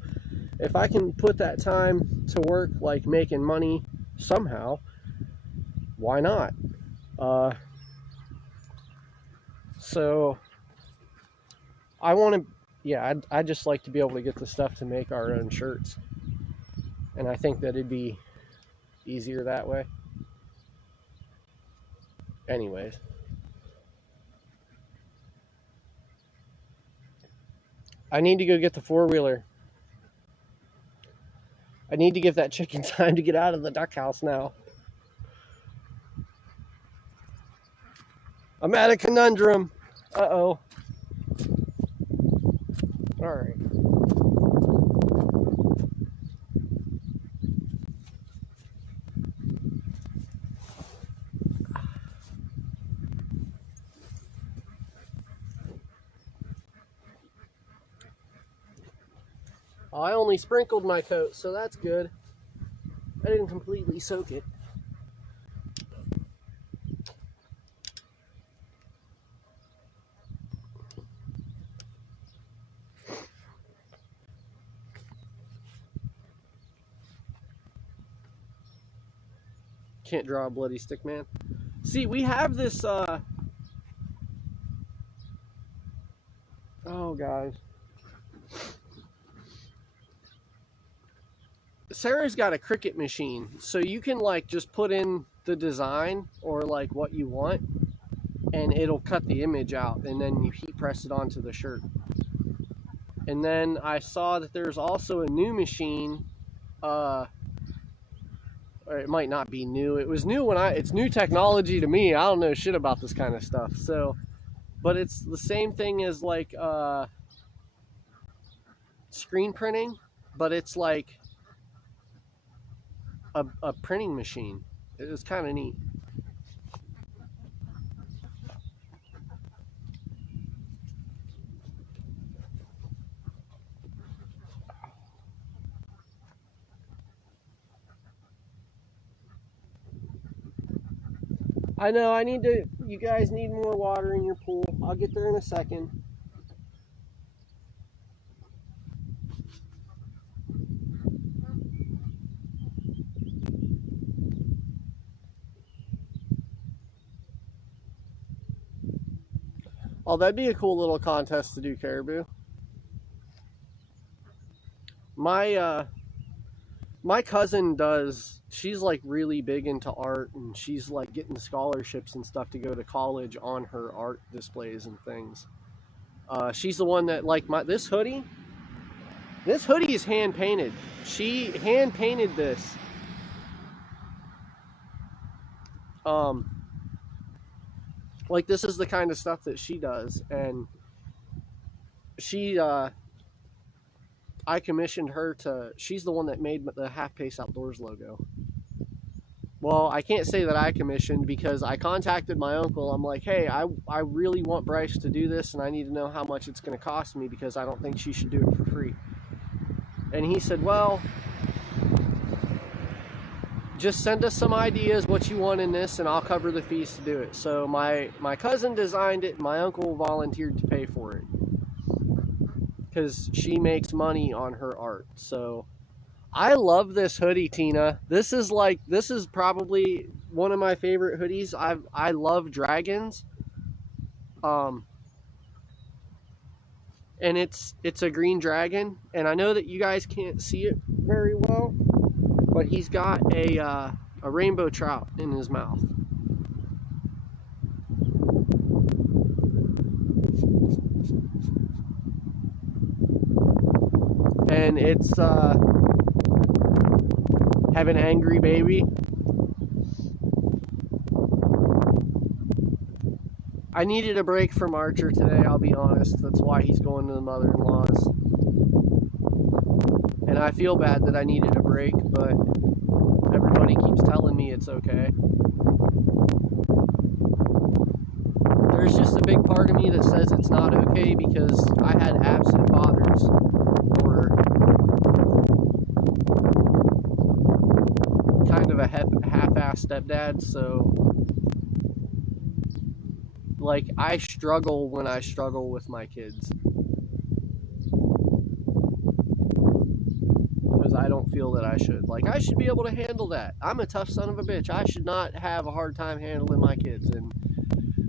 if I can put that time to work, like making money somehow, why not? So I want to, yeah, I'd just like to be able to get the stuff to make our own shirts. And I think that it'd be easier that way. Anyways. I need to go get the four-wheeler. I need to give that chicken time to get out of the duck house now. I'm at a conundrum. Uh-oh. All right. I only sprinkled my coat, so that's good. I didn't completely soak it. Can't draw a bloody stick man. See, we have this, oh, guys. Sarah's got a Cricut machine, so you can like just put in the design or like what you want and it'll cut the image out and then you heat press it onto the shirt. And then I saw that there's also a new machine, or it might not be new. It was new when it's new technology to me. I don't know shit about this kind of stuff. So, but it's the same thing as like screen printing, but it's like a printing machine. It was kind of neat. I know, you guys need more water in your pool. I'll get there in a second. Oh, that'd be a cool little contest to do, Caribou. My cousin she's like really big into art, and she's like getting scholarships and stuff to go to college on her art displays and things. She's the one that, like, this hoodie is hand painted. She hand painted this. Like, this is the kind of stuff that she does, and I commissioned her she's the one that made the Half Pace Outdoors logo. Well, I can't say that I commissioned, because I contacted my uncle. I'm like, hey, I really want Bryce to do this, and I need to know how much it's going to cost me, because I don't think she should do it for free. And he said, well, just send us some ideas what you want in this, and I'll cover the fees to do it. So my cousin designed it, and my uncle volunteered to pay for it, because she makes money on her art. So I love this hoodie, Tina. This is probably one of my favorite hoodies. I love dragons. And it's a green dragon, and I know that you guys can't see it very well, but he's got a rainbow trout in his mouth. And it's have an angry baby. I needed a break from Archer today, I'll be honest. That's why he's going to the mother-in-law's. And I feel bad that I needed a break, but everybody keeps telling me it's okay. There's just a big part of me that says it's not okay, because I had absent fathers, or kind of a half-assed stepdad, so like, I struggle when I struggle with my kids, because I don't feel that I should. Like, I should be able to handle that. I'm a tough son of a bitch. I should not have a hard time handling my kids. And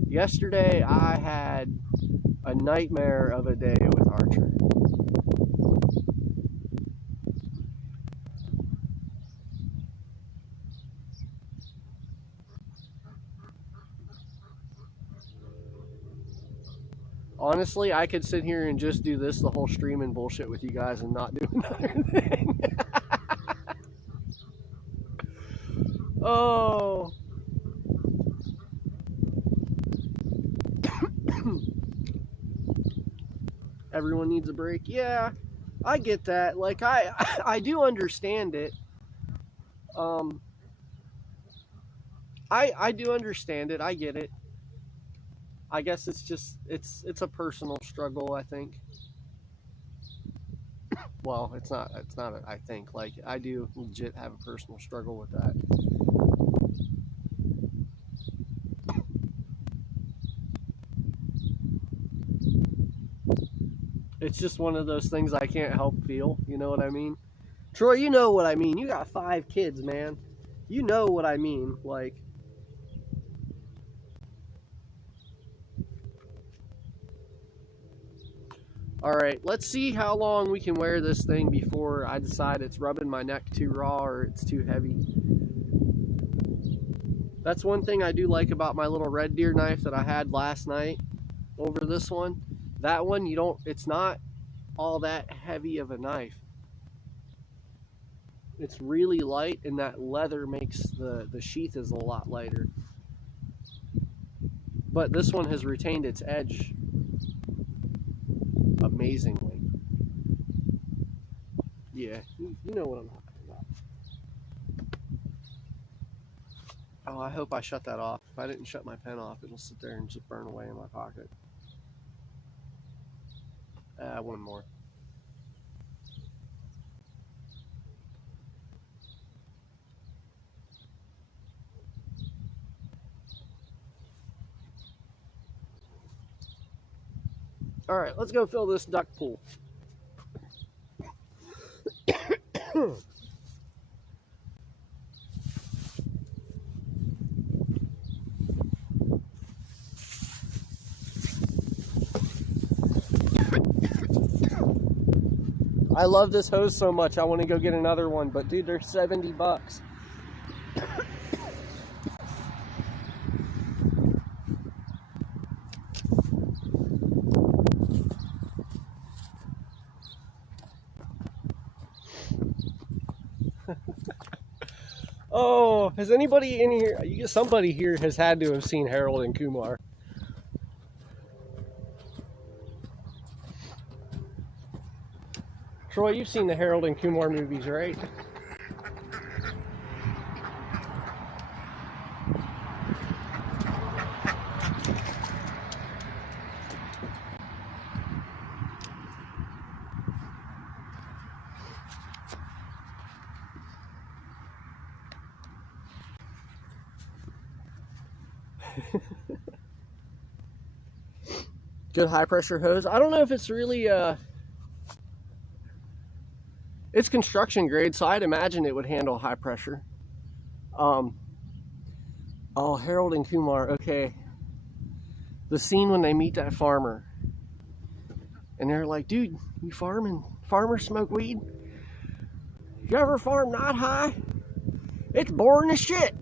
yesterday I had a nightmare of a day with Archer. Honestly, I could sit here and just do this the whole stream and bullshit with you guys and not do another thing. Oh. Everyone needs a break. Yeah, I get that. Like, I do understand it. I do understand it. I get it. I guess it's just, it's a personal struggle, I think. Well, it's not I think. Like, I do legit have a personal struggle with that. It's just one of those things I can't help feel, you know what I mean? Troy, you know what I mean. You got 5 kids, man. You know what I mean, like. Alright, let's see how long we can wear this thing before I decide it's rubbing my neck too raw or it's too heavy. That's one thing I do like about my little red deer knife that I had last night over this one. That one, it's not all that heavy of a knife. It's really light, and that leather makes the sheath is a lot lighter. But this one has retained its edge amazingly. Yeah, you know what I'm talking about. Oh, I hope I shut that off. If I didn't shut my pen off, it'll sit there and just burn away in my pocket. One more. All right, let's go fill this duck pool. I love this hose so much, I want to go get another one, but dude, they're $70. Oh, has anybody in here, somebody here has had to have seen Harold and Kumar. Troy, you've seen the Harold and Kumar movies, right? Good high pressure hose. I don't know if it's really it's construction grade, so I'd imagine it would handle high pressure. Oh, Harold and Kumar, okay. The scene when they meet that farmer and they're like, dude, you farmers smoke weed? You ever farm not high? It's boring as shit.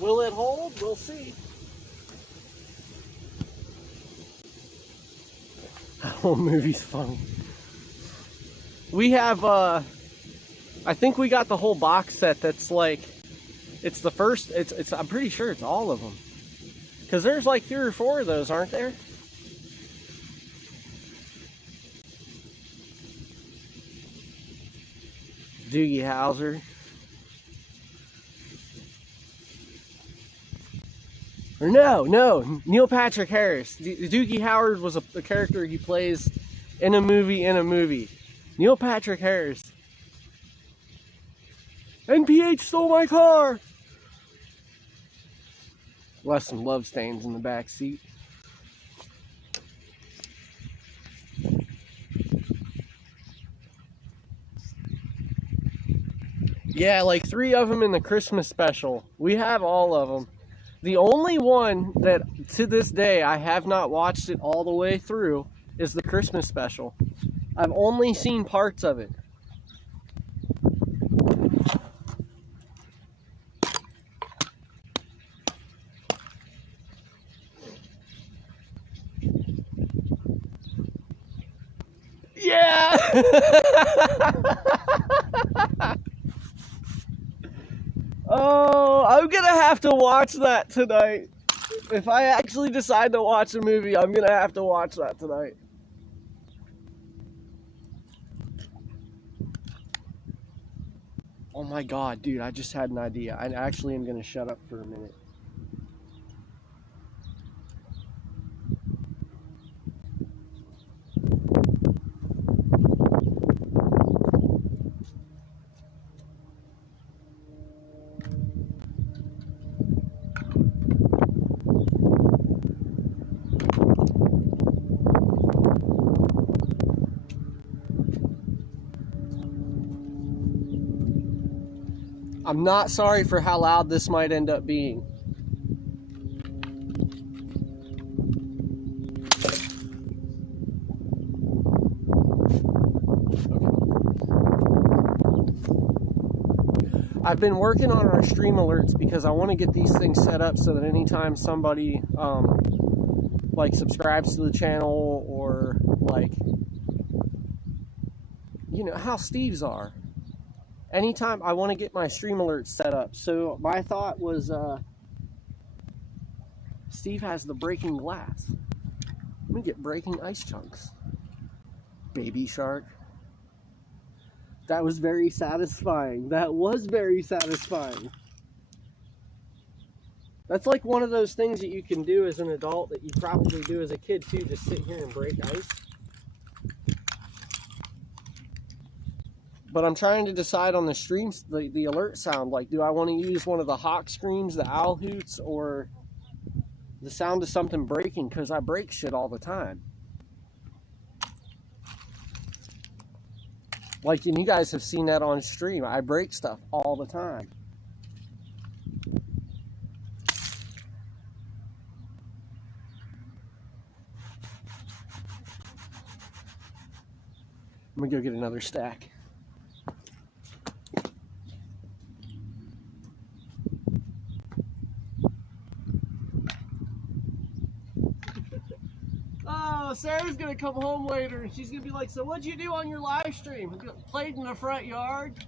Will it hold? We'll see. That whole movie's funny. We have, I think we got the whole box set that's like, it's the first, I'm pretty sure it's all of them. Because there's like 3 or 4 of those, aren't there? Doogie Howser. Or no, Neil Patrick Harris. Doogie Howard was a character he plays in a movie. Neil Patrick Harris. NPH stole my car! Left some love stains in the back seat. Yeah, like 3 of them in the Christmas special. We have all of them. The only one that, to this day, I have not watched it all the way through is the Christmas special. I've only seen parts of it. Yeah! Oh, I'm gonna have to watch that tonight. If I actually decide to watch a movie, I'm gonna have to watch that tonight. Oh my god, dude, I just had an idea. I actually am gonna shut up for a minute. I'm not sorry for how loud this might end up being. I've been working on our stream alerts because I want to get these things set up so that anytime somebody like subscribes to the channel, or like, you know how Steve's are, anytime I want to get my stream alerts set up. So my thought was, Steve has the breaking glass. Let me get breaking ice chunks. Baby shark. That was very satisfying. That was very satisfying. That's like one of those things that you can do as an adult that you probably do as a kid too, just sit here and break ice. But I'm trying to decide on the streams, the alert sound. Like, do I want to use one of the hawk screams, the owl hoots, or the sound of something breaking? Because I break shit all the time. Like, and you guys have seen that on stream. I break stuff all the time. I'm gonna go get another stack. Oh, Sarah's gonna come home later and she's gonna be like, so what'd you do on your live stream? Played in the front yard?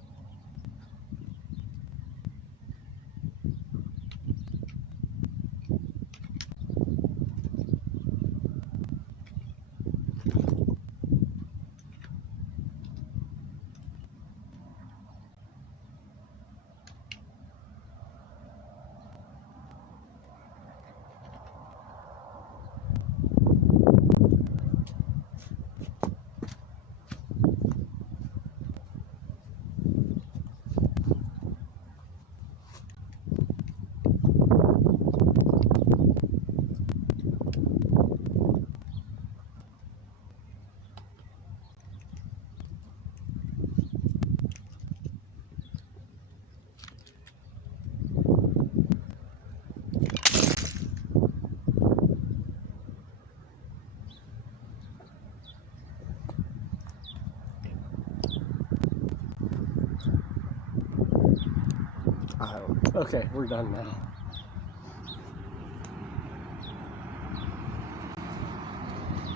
Okay, we're done now.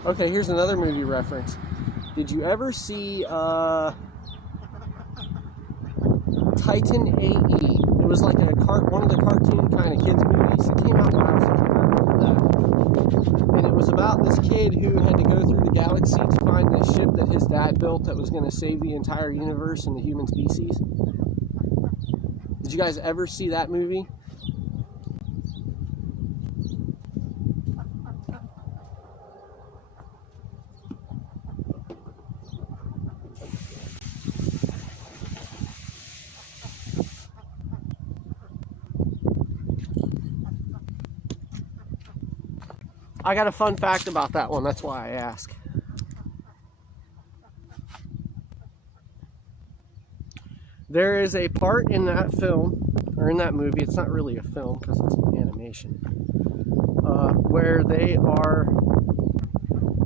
Okay, here's another movie reference. Did you ever see Titan AE? It was like one of the cartoon kind of kids movies. It came out when I was a kid. And it was about this kid who had to go through the galaxy to find this ship that his dad built that was going to save the entire universe and the human species. Did you guys ever see that movie? I got a fun fact about that one, that's why I ask. There is a part in that film, or in that movie, it's not really a film because it's an animation, where they are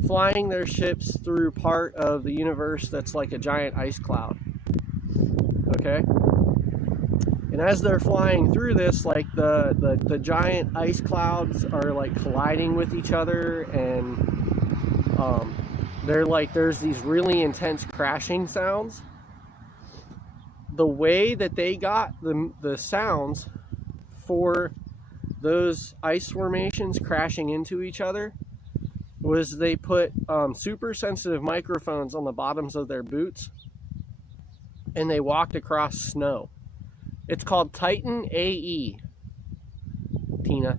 flying their ships through part of the universe that's like a giant ice cloud. Okay? And as they're flying through this, like the giant ice clouds are like colliding with each other, and they're like, there's these really intense crashing sounds. The way that they got the sounds for those ice formations crashing into each other was they put super sensitive microphones on the bottoms of their boots, and they walked across snow. It's called Titan AE, Tina.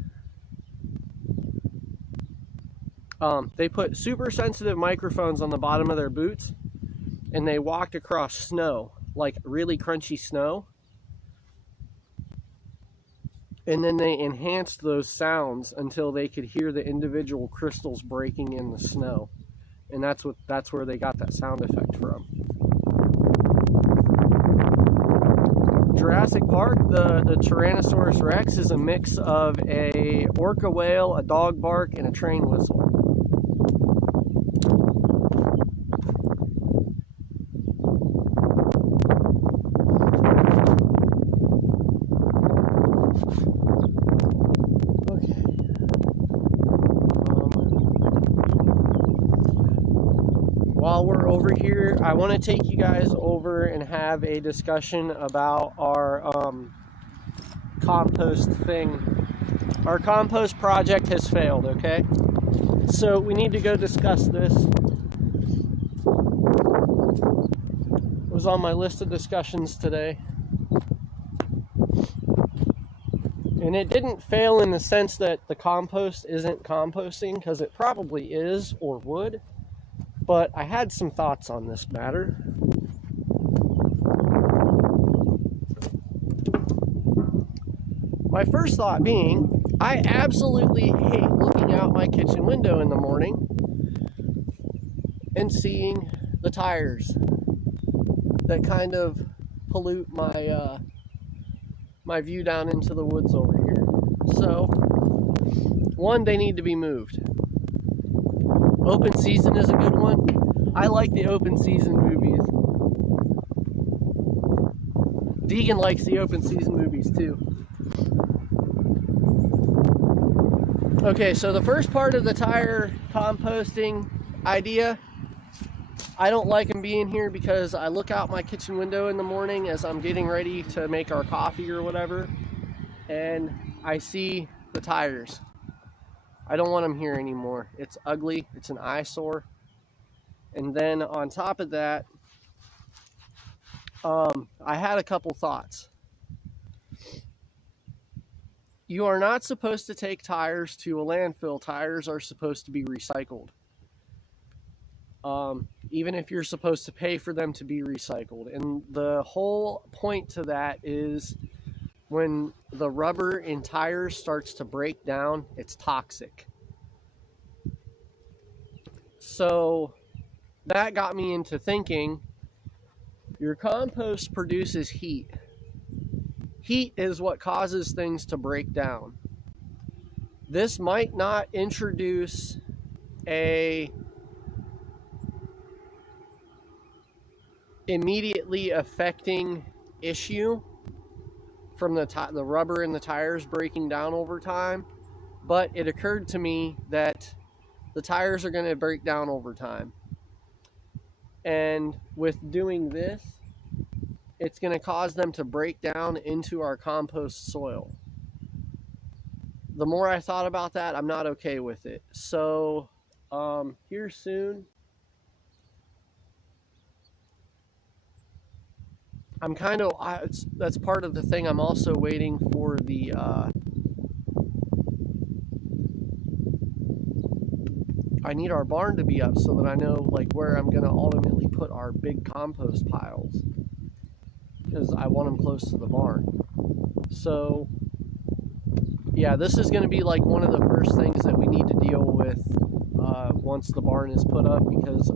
They put super sensitive microphones on the bottom of their boots, and they walked across snow, like really crunchy snow. And then they enhanced those sounds until they could hear the individual crystals breaking in the snow. And that's where they got that sound effect from. Jurassic Park, the Tyrannosaurus Rex is a mix of a orca whale, a dog bark, and a train whistle. While we're over here, I want to take you guys over and have a discussion about our compost thing. Our compost project has failed, okay? So we need to go discuss this. It was on my list of discussions today. And it didn't fail in the sense that the compost isn't composting, because it probably is or would. But I had some thoughts on this matter. My first thought being, I absolutely hate looking out my kitchen window in the morning and seeing the tires that kind of pollute my my view down into the woods over here. So, one, they need to be moved. Open season is a good one. I like the open season movies. Deegan likes the open season movies too. Okay, so the first part of the tire composting idea, I don't like them being here because I look out my kitchen window in the morning as I'm getting ready to make our coffee or whatever, and I see the tires. I don't want them here anymore. It's ugly. It's an eyesore. And then on top of that, I had a couple thoughts. You are not supposed to take tires to a landfill. Tires are supposed to be recycled. Even if you're supposed to pay for them to be recycled. And the whole point to that is when the rubber in tires starts to break down, it's toxic. So that got me into thinking, your compost produces heat. Heat is what causes things to break down. This might not introduce a immediately affecting issue from the rubber in the tires breaking down over time, but it occurred to me that the tires are going to break down over time. And with doing this, it's going to cause them to break down into our compost soil. The more I thought about that, I'm not okay with it. So, here soon, I'm kind of, that's part of the thing. I'm also waiting for the, I need our barn to be up so that I know like where I'm going to ultimately put our big compost piles, because I want them close to the barn. So yeah, this is going to be like one of the first things that we need to deal with once the barn is put up, because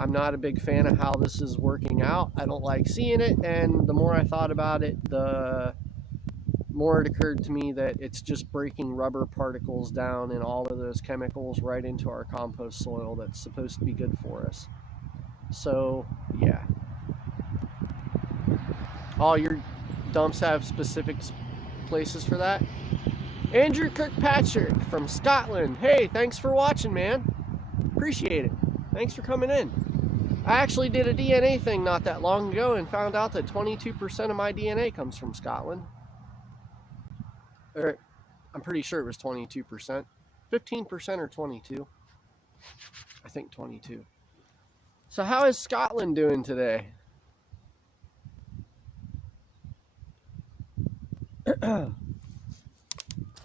I'm not a big fan of how this is working out. I don't like seeing it, and the more I thought about it, the more it occurred to me that it's just breaking rubber particles down and all of those chemicals right into our compost soil that's supposed to be good for us. So, yeah. All your dumps have specific places for that. Andrew Kirkpatrick from Scotland. Hey, thanks for watching, man. Appreciate it. Thanks for coming in. I actually did a DNA thing not that long ago and found out that 22% of my DNA comes from Scotland. Or, I'm pretty sure it was 22%. 15% or 22. I think 22. So how is Scotland doing today?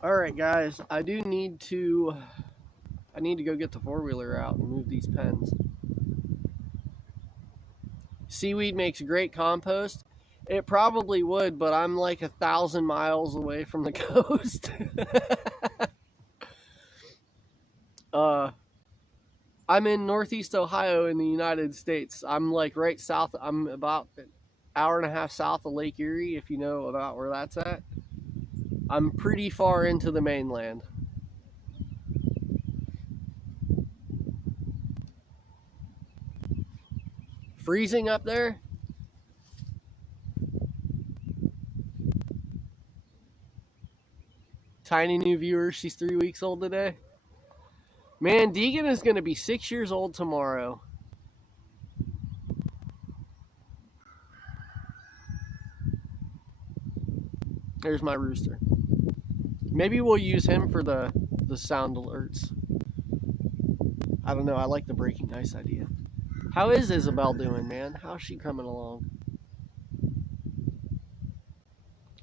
Alright guys, I need to go get the four-wheeler out and move these pens. Seaweed makes great compost. It probably would, but I'm like 1,000 miles away from the coast. I'm in Northeast Ohio in the United States. I'm like right south. I'm about hour and a half south of Lake Erie, if you know about where that's at. I'm pretty far into the mainland. Freezing up there? Tiny new viewer, she's 3 weeks old today. Man, Deegan is going to be 6 years old tomorrow. There's my rooster. Maybe we'll use him for the sound alerts. I don't know, I like the breaking ice idea. How is Isabel doing, man? How's she coming along?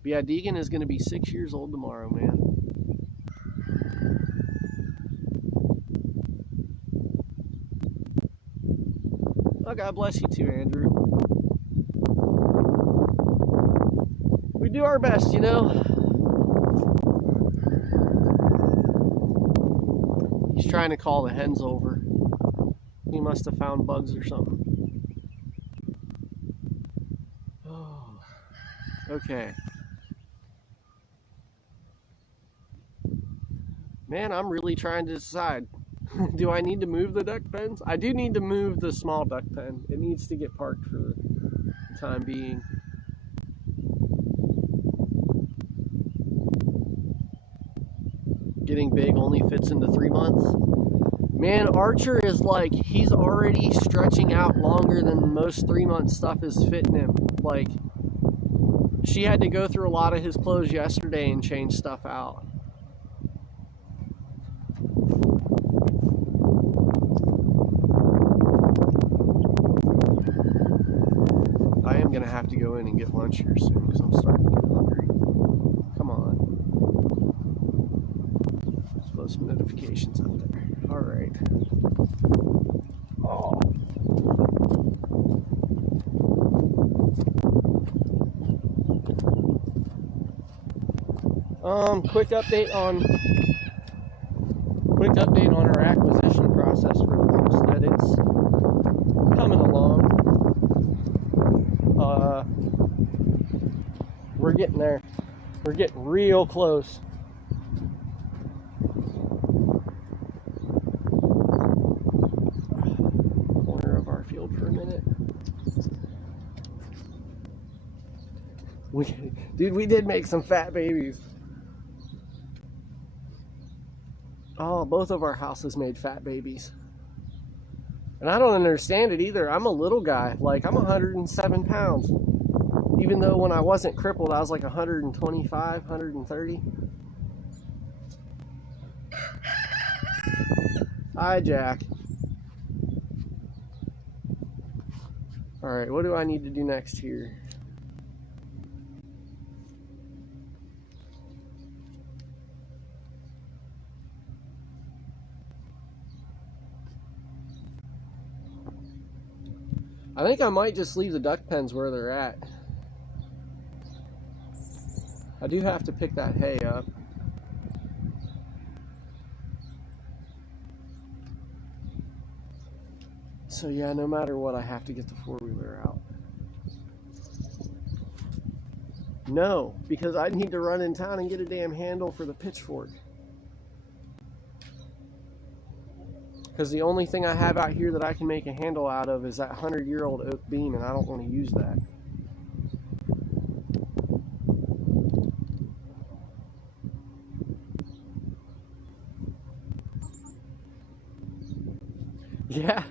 But yeah, Deegan is going to be 6 years old tomorrow, man. Oh, God bless you too, Andrew. We do our best, you know. He's trying to call the hens over. He must have found bugs or something. Oh, okay. Man, I'm really trying to decide. Do I need to move the duck pens? I do need to move the small duck pen. It needs to get parked for the time being. Getting big only fits into 3 months. Man, Archer is like, he's already stretching out longer than most 3 month stuff is fitting him. Like, she had to go through a lot of his clothes yesterday and change stuff out. I am gonna have to go in and get lunch here soon because I'm starting to get hungry. Come on. Post notifications out there. All right. Oh. Quick update on our acquisition process for the Homestead. It's coming along. We're getting there. We're getting real close. Corner of our field for a minute. Dude, we did make some fat babies. Oh, both of our houses made fat babies. And I don't understand it either. I'm a little guy. Like, I'm 107 pounds. Even though when I wasn't crippled, I was like 125, 130. Hi, Jack. Alright, what do I need to do next here? I think I might just leave the duck pens where they're at. I do have to pick that hay up. So yeah, no matter what, I have to get the four-wheeler out. No, because I need to run in town and get a damn handle for the pitchfork. Because the only thing I have out here that I can make a handle out of is that 100-year-old oak beam, and I don't want to use that. Yeah.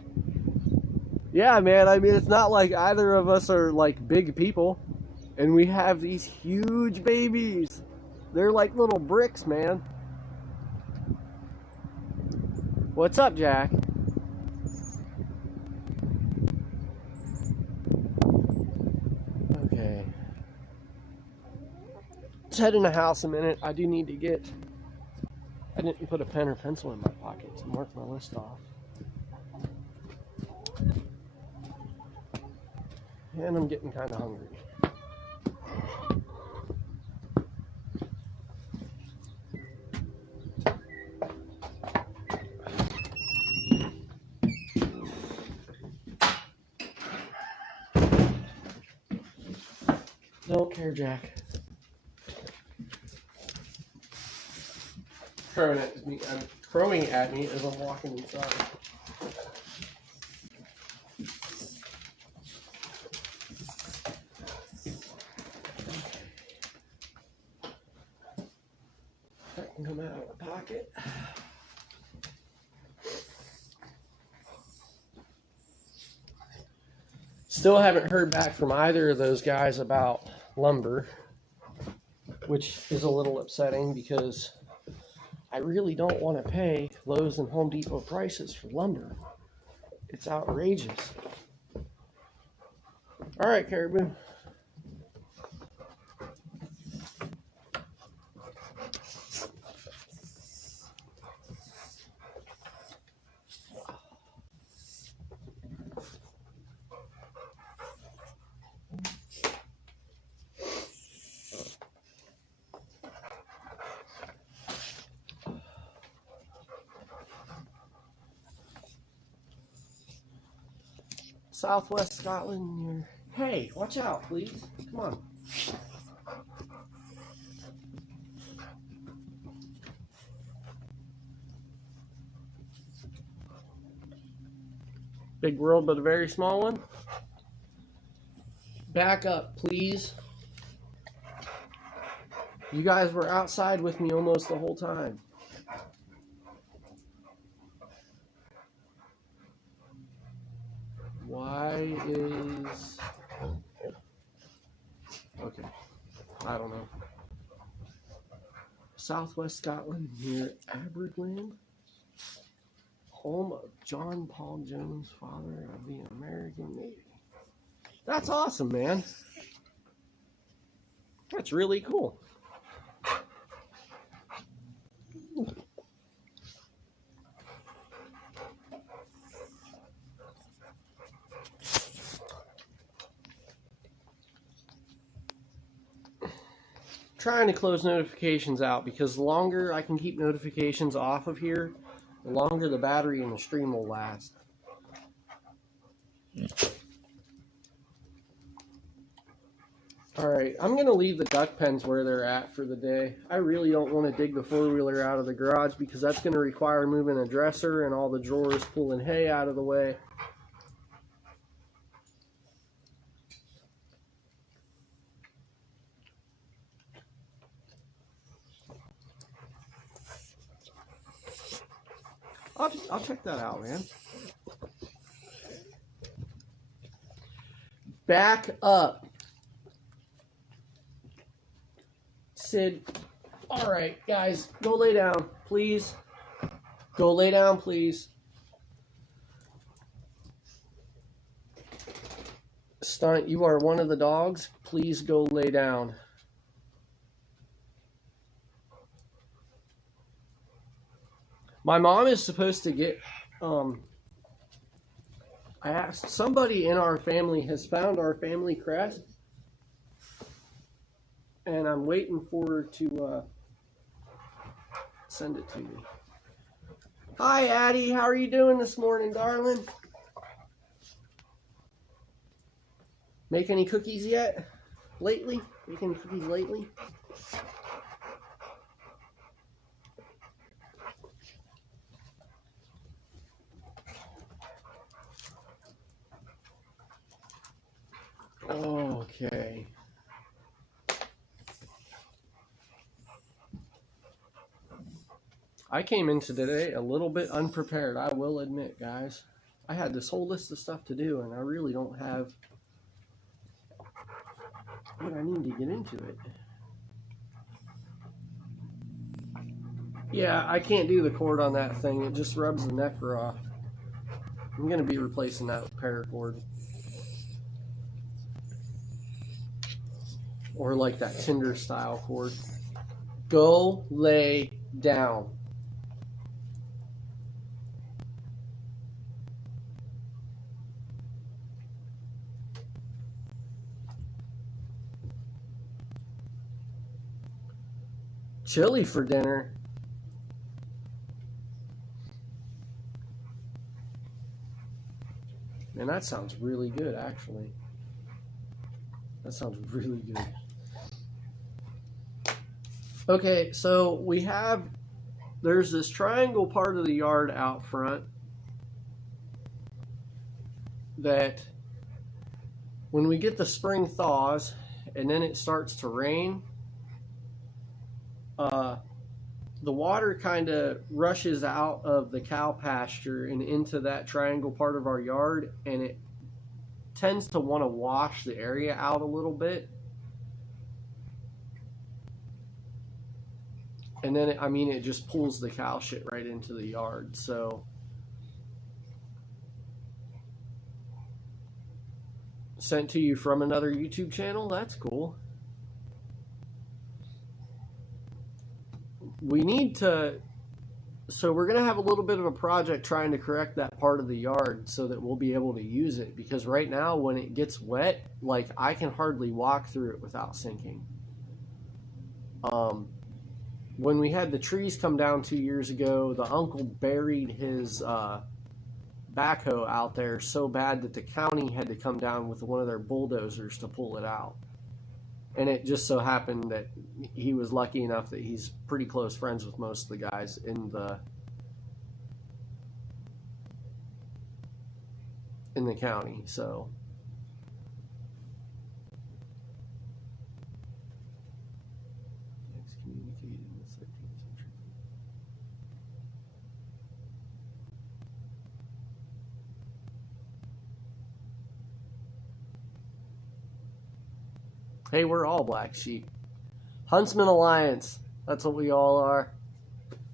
Yeah, man, I mean, it's not like either of us are like big people, and we have these huge babies. They're like little bricks, man. What's up, Jack? Okay. Let's head in the house a minute. I do need to get... I didn't put a pen or pencil in my pocket to mark my list off. And I'm getting kind of hungry. Don't care, Jack. Crowing at me as I'm walking inside. That can come out of the pocket. Still haven't heard back from either of those guys about lumber, which is a little upsetting because I really don't want to pay Lowe's and Home Depot prices for lumber. It's outrageous. All right, Caribou. Southwest Scotland, hey, watch out, please. Come on. Big world, but a very small one. Back up, please. You guys were outside with me almost the whole time. Why is... Okay, I don't know. Southwest Scotland near Abergland, home of John Paul Jones, father of the American Navy. That's awesome, man. That's really cool. Trying to close notifications out because the longer I can keep notifications off of here, the longer the battery in the stream will last. Alright, I'm going to leave the duck pens where they're at for the day. I really don't want to dig the four-wheeler out of the garage because that's going to require moving a dresser and all the drawers, pulling hay out of the way. I'll check that out, man. Back up. Sid. All right, guys, go lay down, please. Go lay down, please. Stunt, you are one of the dogs. Please go lay down. My mom is supposed to get, I asked, somebody in our family has found our family crest, and I'm waiting for her to send it to me. Hi, Addie, how are you doing this morning, darling? Make any cookies yet? Lately? Make any cookies lately? Okay. I came into today a little bit unprepared, I will admit, guys. I had this whole list of stuff to do, and I really don't have what I need to get into it. Yeah, I can't do the cord on that thing. It just rubs the neck raw. I'm going to be replacing that with paracord. Or like that Tinder style cord. Go lay down. Chili for dinner. Man, that sounds really good, actually. That sounds really good. Okay, so there's this triangle part of the yard out front that when we get the spring thaws and then it starts to rain, the water kind of rushes out of the cow pasture and into that triangle part of our yard, and it tends to want to wash the area out a little bit. And then, it just pulls the cow shit right into the yard. So sent to you from another YouTube channel. That's cool. We need to, so we're going to have a little bit of a project trying to correct that part of the yard so that we'll be able to use it, because right now when it gets wet, like, I can hardly walk through it without sinking. When we had the trees come down 2 years ago, the uncle buried his backhoe out there so bad that the county had to come down with one of their bulldozers to pull it out. And it just so happened that he was lucky enough that he's pretty close friends with most of the guys in the county. So excommunicated in the 13th century. Hey, we're all black sheep. Huntsman Alliance. That's what we all are.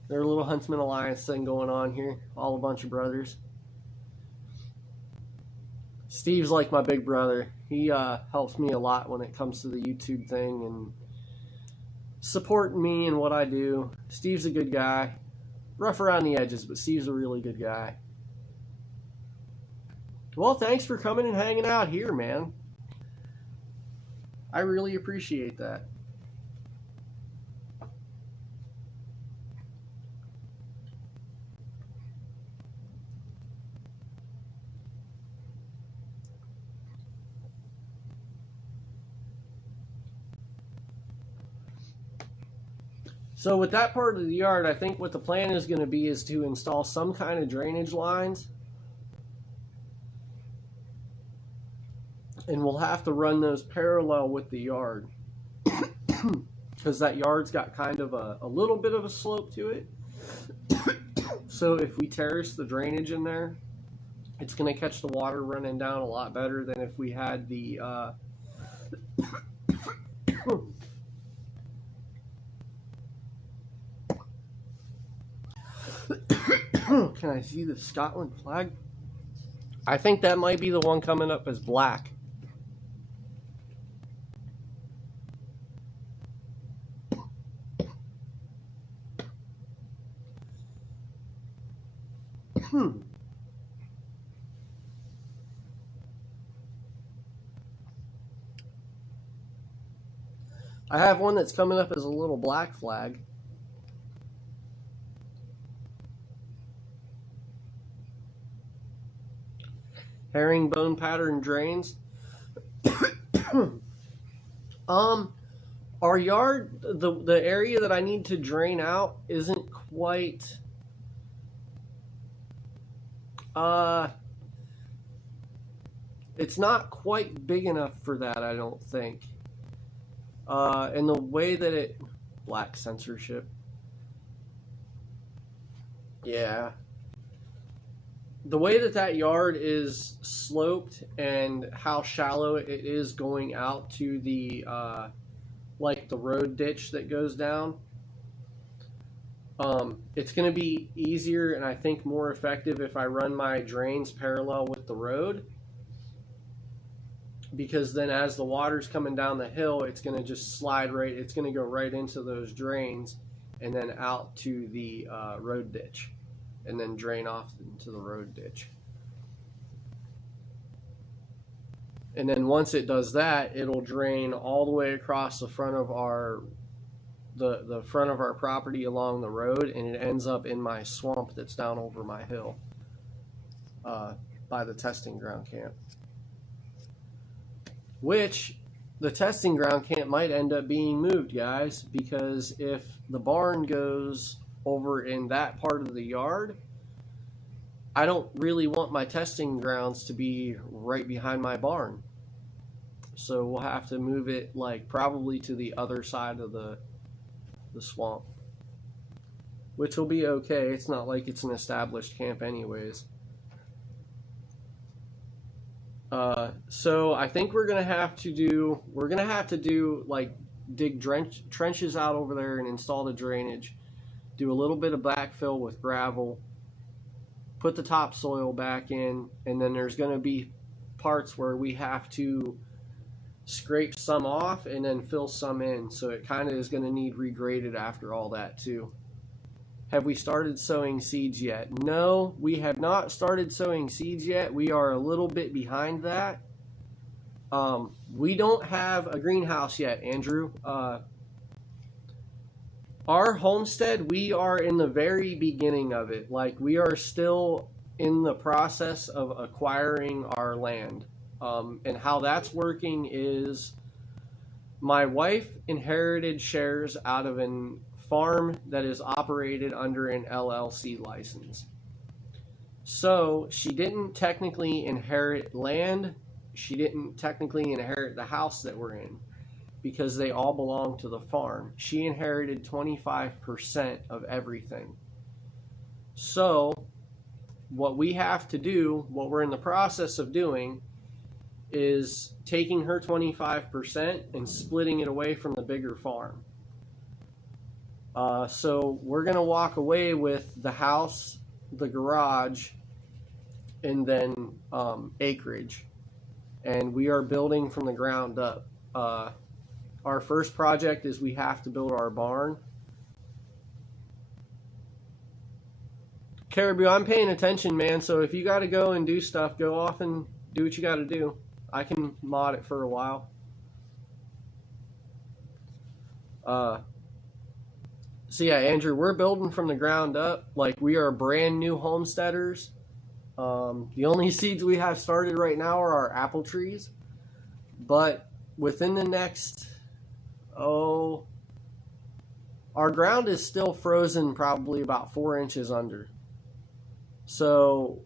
There's a little Huntsman Alliance thing going on here. All a bunch of brothers. Steve's like my big brother. He helps me a lot when it comes to the YouTube thing and supporting me and what I do. Steve's a good guy. Rough around the edges, but Steve's a really good guy. Well, thanks for coming and hanging out here, man. I really appreciate that. So with that part of the yard, I think what the plan is going to be is to install some kind of drainage lines. And we'll have to run those parallel with the yard. Because that yard's got kind of a little bit of a slope to it. So if we terrace the drainage in there, it's going to catch the water running down a lot better than if we had the... Can I see the Scotland flag? I think that might be the one coming up as black. I have one that's coming up as a little black flag. Herringbone pattern drains. Our yard, the area that I need to drain out isn't quite it's not quite big enough for that, I don't think. And the way that it black censorship. Yeah. The way that yard is sloped and how shallow it is going out to the like the road ditch that goes down, it's going to be easier and I think more effective if I run my drains parallel with the road, because then as the water's coming down the hill, it's going to just slide right, it's going to go right into those drains and then out to the road ditch. And then drain off into the road ditch. And then once it does that, it'll drain all the way across the front of our the front of our property along the road, and it ends up in my swamp that's down over my hill by the testing ground camp. Which the testing ground camp might end up being moved, guys, because if the barn goes over in that part of the yard, I don't really want my testing grounds to be right behind my barn. So we'll have to move it like probably to the other side of the swamp, which will be okay. It's not like it's an established camp anyways. So I think we're gonna have to do like dig trenches out over there and install the drainage, do a little bit of backfill with gravel, put the topsoil back in, and then there's gonna be parts where we have to scrape some off and then fill some in. So it kind of is gonna need regraded after all that too. Have we started sowing seeds yet? No, we have not started sowing seeds yet. We are a little bit behind that. We don't have a greenhouse yet, Andrew. Our homestead, we are in the very beginning of it. Like, we are still in the process of acquiring our land. And how that's working is my wife inherited shares out of an farm that is operated under an LLC license. So she didn't technically inherit land. She didn't technically inherit the house that we're in because they all belong to the farm. She inherited 25% of everything. So what we have to do, what we're in the process of doing, is taking her 25% and splitting it away from the bigger farm. So we're going to walk away with the house, the garage, and then acreage. And we are building from the ground up. Our first project is we have to build our barn. Caribou, I'm paying attention, man. So if you got to go and do stuff, go off and do what you got to do. I can mod it for a while. So yeah, Andrew, we're building from the ground up. Like, we are brand new homesteaders. The only seeds we have started right now are our apple trees. But within the next, our ground is still frozen probably about 4 inches under. So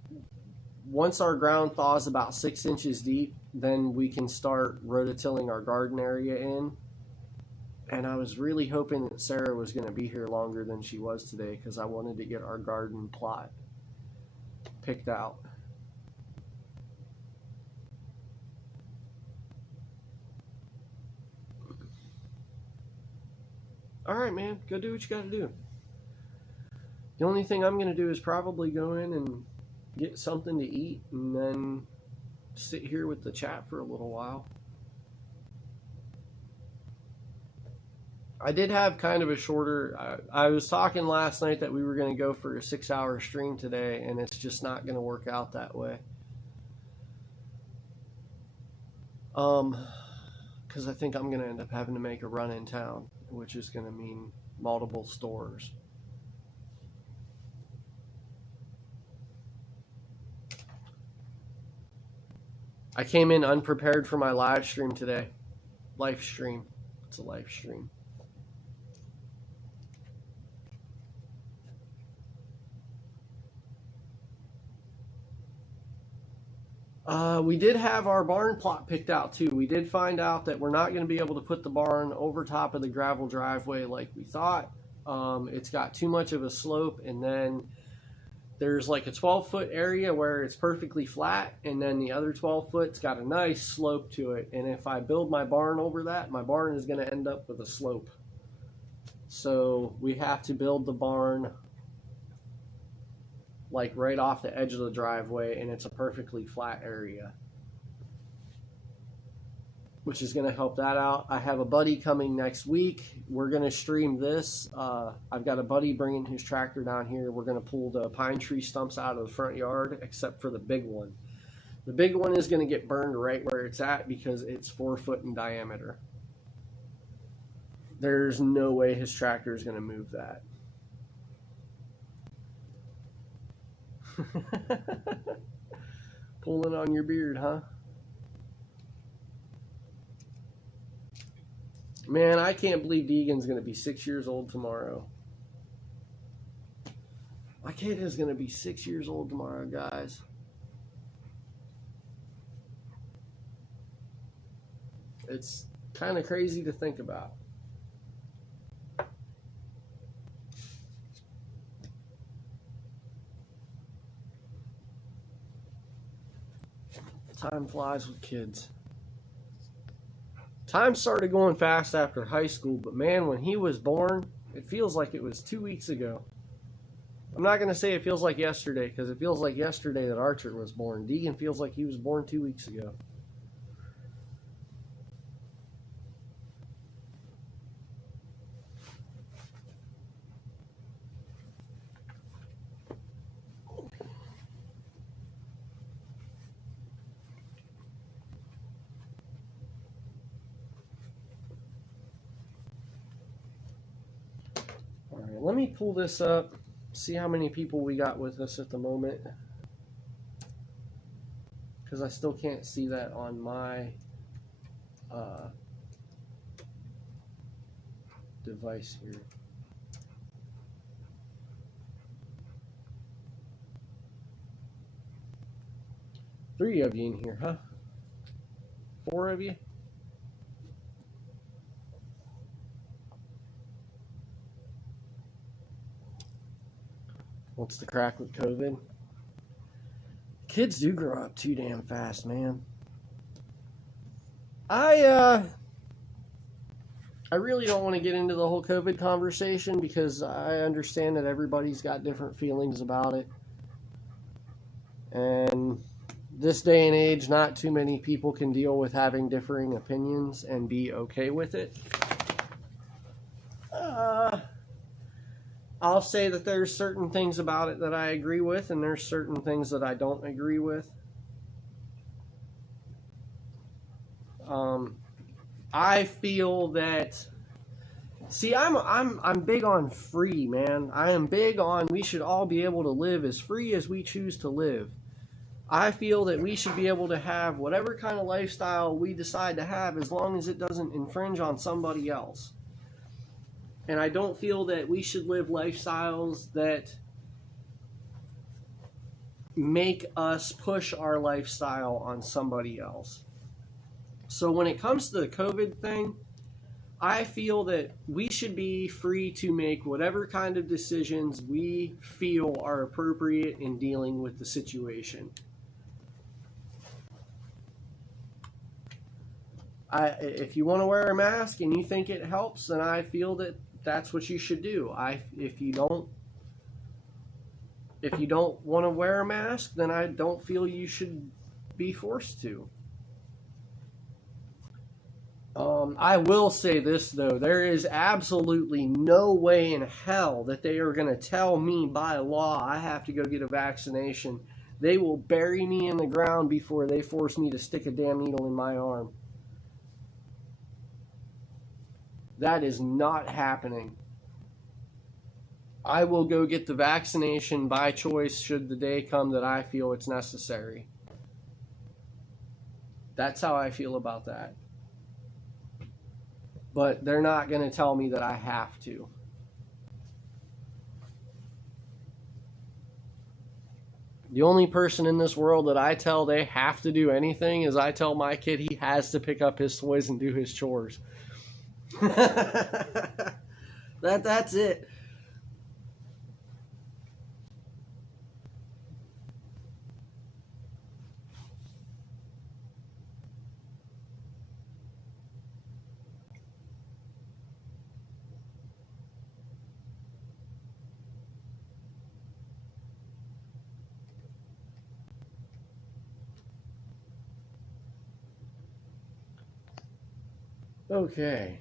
once our ground thaws about 6 inches deep, then we can start rototilling our garden area in. And I was really hoping that Sarah was going to be here longer than she was today because I wanted to get our garden plot picked out. All right, man, go do what you got to do. The only thing I'm going to do is probably go in and get something to eat and then sit here with the chat for a little while. I did have kind of a shorter, I was talking last night that we were going to go for a 6-hour stream today, and it's just not going to work out that way. Because I think I'm going to end up having to make a run in town, which is going to mean multiple stores. I came in unprepared for my live stream today. Live stream. It's a live stream. We did have our barn plot picked out too. We did find out that we're not going to be able to put the barn over top of the gravel driveway like we thought. It's got too much of a slope, and then there's like a 12-foot area where it's perfectly flat, and then the other 12 foot's got a nice slope to it. And if I build my barn over that, my barn is going to end up with a slope. So we have to build the barn like right off the edge of the driveway, and it's a perfectly flat area, which is going to help that out. I have a buddy coming next week. We're going to stream this. I've got a buddy bringing his tractor down here. We're going to pull the pine tree stumps out of the front yard, except for the big one. The big one is going to get burned right where it's at because it's 4 foot in diameter. There's no way his tractor is going to move that. Pulling on your beard, huh? Man, I can't believe Deegan's going to be 6 years old tomorrow. My kid is going to be 6 years old tomorrow, guys. It's kind of crazy to think about. Time flies with kids. Time started going fast after high school, but man, when he was born, it feels like it was 2 weeks ago. I'm not going to say it feels like yesterday, because it feels like yesterday that Archer was born. Deegan feels like he was born 2 weeks ago. All right, let me pull this up, see how many people we got with us at the moment, because I still can't see that on my device here. Three of you in here, huh? 4 of you? What's the crack with COVID? Kids do grow up too damn fast, man. I really don't want to get into the whole COVID conversation because I understand that everybody's got different feelings about it. And this day and age, not too many people can deal with having differing opinions and be okay with it. I'll say that there's certain things about it that I agree with, and there's certain things that I don't agree with. I feel that, see, I'm big on free, man. I am big on we should all be able to live as free as we choose to live. I feel that we should be able to have whatever kind of lifestyle we decide to have as long as it doesn't infringe on somebody else. And I don't feel that we should live lifestyles that make us push our lifestyle on somebody else. So when it comes to the COVID thing, I feel that we should be free to make whatever kind of decisions we feel are appropriate in dealing with the situation. If you want to wear a mask and you think it helps, then I feel that that's what you should do. If you don't want to wear a mask, then I don't feel you should be forced to. I will say this, though. There is absolutely no way in hell that they are going to tell me by law I have to go get a vaccination. They will bury me in the ground before they force me to stick a damn needle in my arm. That is not happening. I will go get the vaccination by choice should the day come that I feel it's necessary. That's how I feel about that. But they're not going to tell me that I have to. The only person in this world that I tell they have to do anything is I tell my kid he has to pick up his toys and do his chores. That's it. Okay.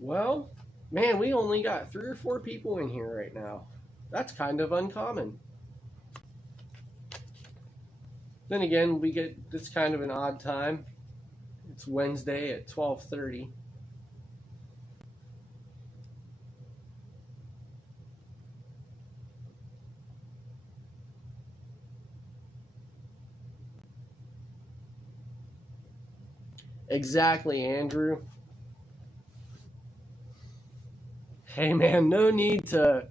Well, man, we only got 3 or 4 people in here right now. That's kind of uncommon. Then again, it's kind of an odd time. It's Wednesday at 12:30. Exactly, Andrew. Hey, man, no need to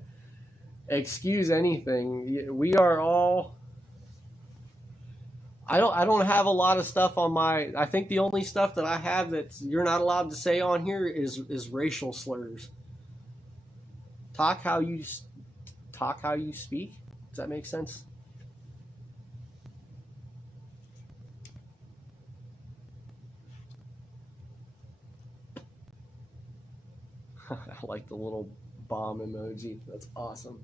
excuse anything. We are all... I don't have a lot of stuff on my... I think the only stuff that I have that you're not allowed to say on here is racial slurs. Talk how you speak. Does that make sense? I like the little bomb emoji. That's awesome.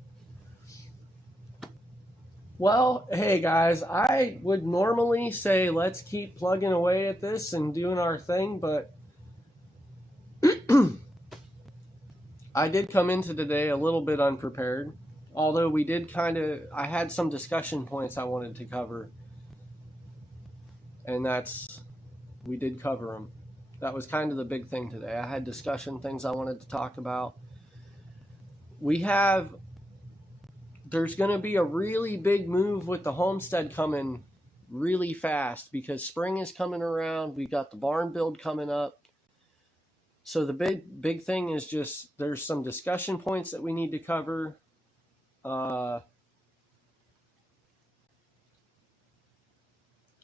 Well, hey guys, I would normally say let's keep plugging away at this and doing our thing, but I did come into today a little bit unprepared. Although we did I had some discussion points I wanted to cover. And we did cover them. That was kind of the big thing today. I had discussion things I wanted to talk about. There's going to be a really big move with the homestead coming really fast because spring is coming around. We got the barn build coming up. So the big thing is just there's some discussion points that we need to cover.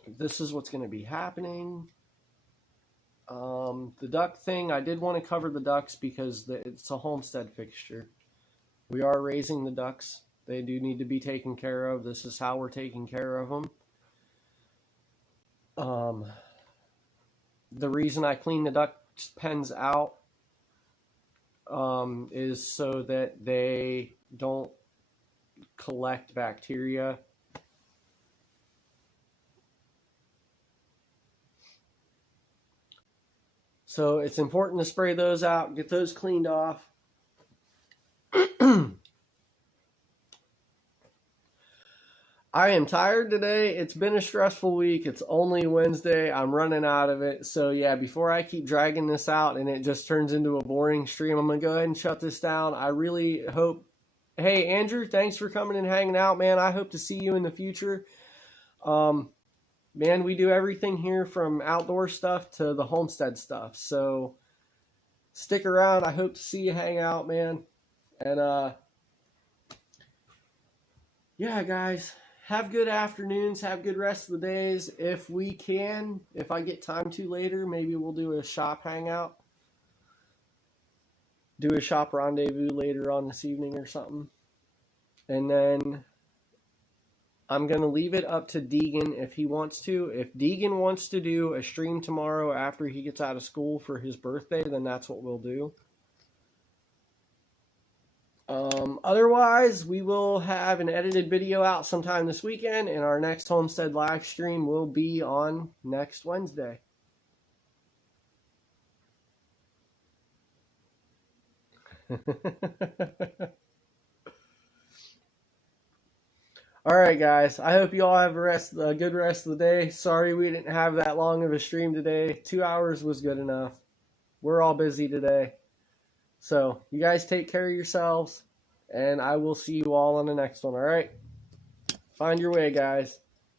This is what's going to be happening. The duck thing, I did want to cover the ducks because it's a homestead fixture. We are raising the ducks. They do need to be taken care of. This is how we're taking care of them. The reason I clean the duck pens out is so that they don't collect bacteria. So it's important to spray those out, get those cleaned off. I am tired today. It's been a stressful week. It's only Wednesday. I'm running out of it. So yeah, before I keep dragging this out and it just turns into a boring stream, I'm going to go ahead and shut this down. I really hope... Hey, Andrew, thanks for coming and hanging out, man. I hope to see you in the future. Man, we do everything here from outdoor stuff to the homestead stuff. So stick around. I hope to see you hang out, man. And yeah, guys, have good afternoons. Have good rest of the days. If I get time to later, maybe we'll do a shop hangout. Do a shop rendezvous later on this evening or something. And then I'm going to leave it up to Deegan if he wants to. If Deegan wants to do a stream tomorrow after he gets out of school for his birthday, then that's what we'll do. Otherwise, we will have an edited video out sometime this weekend, and our next Homestead live stream will be on next Wednesday. All right, guys. I hope you all have a good rest of the day. Sorry we didn't have that long of a stream today. 2 hours was good enough. We're all busy today. So, you guys take care of yourselves, and I will see you all on the next one, all right? Find your way, guys.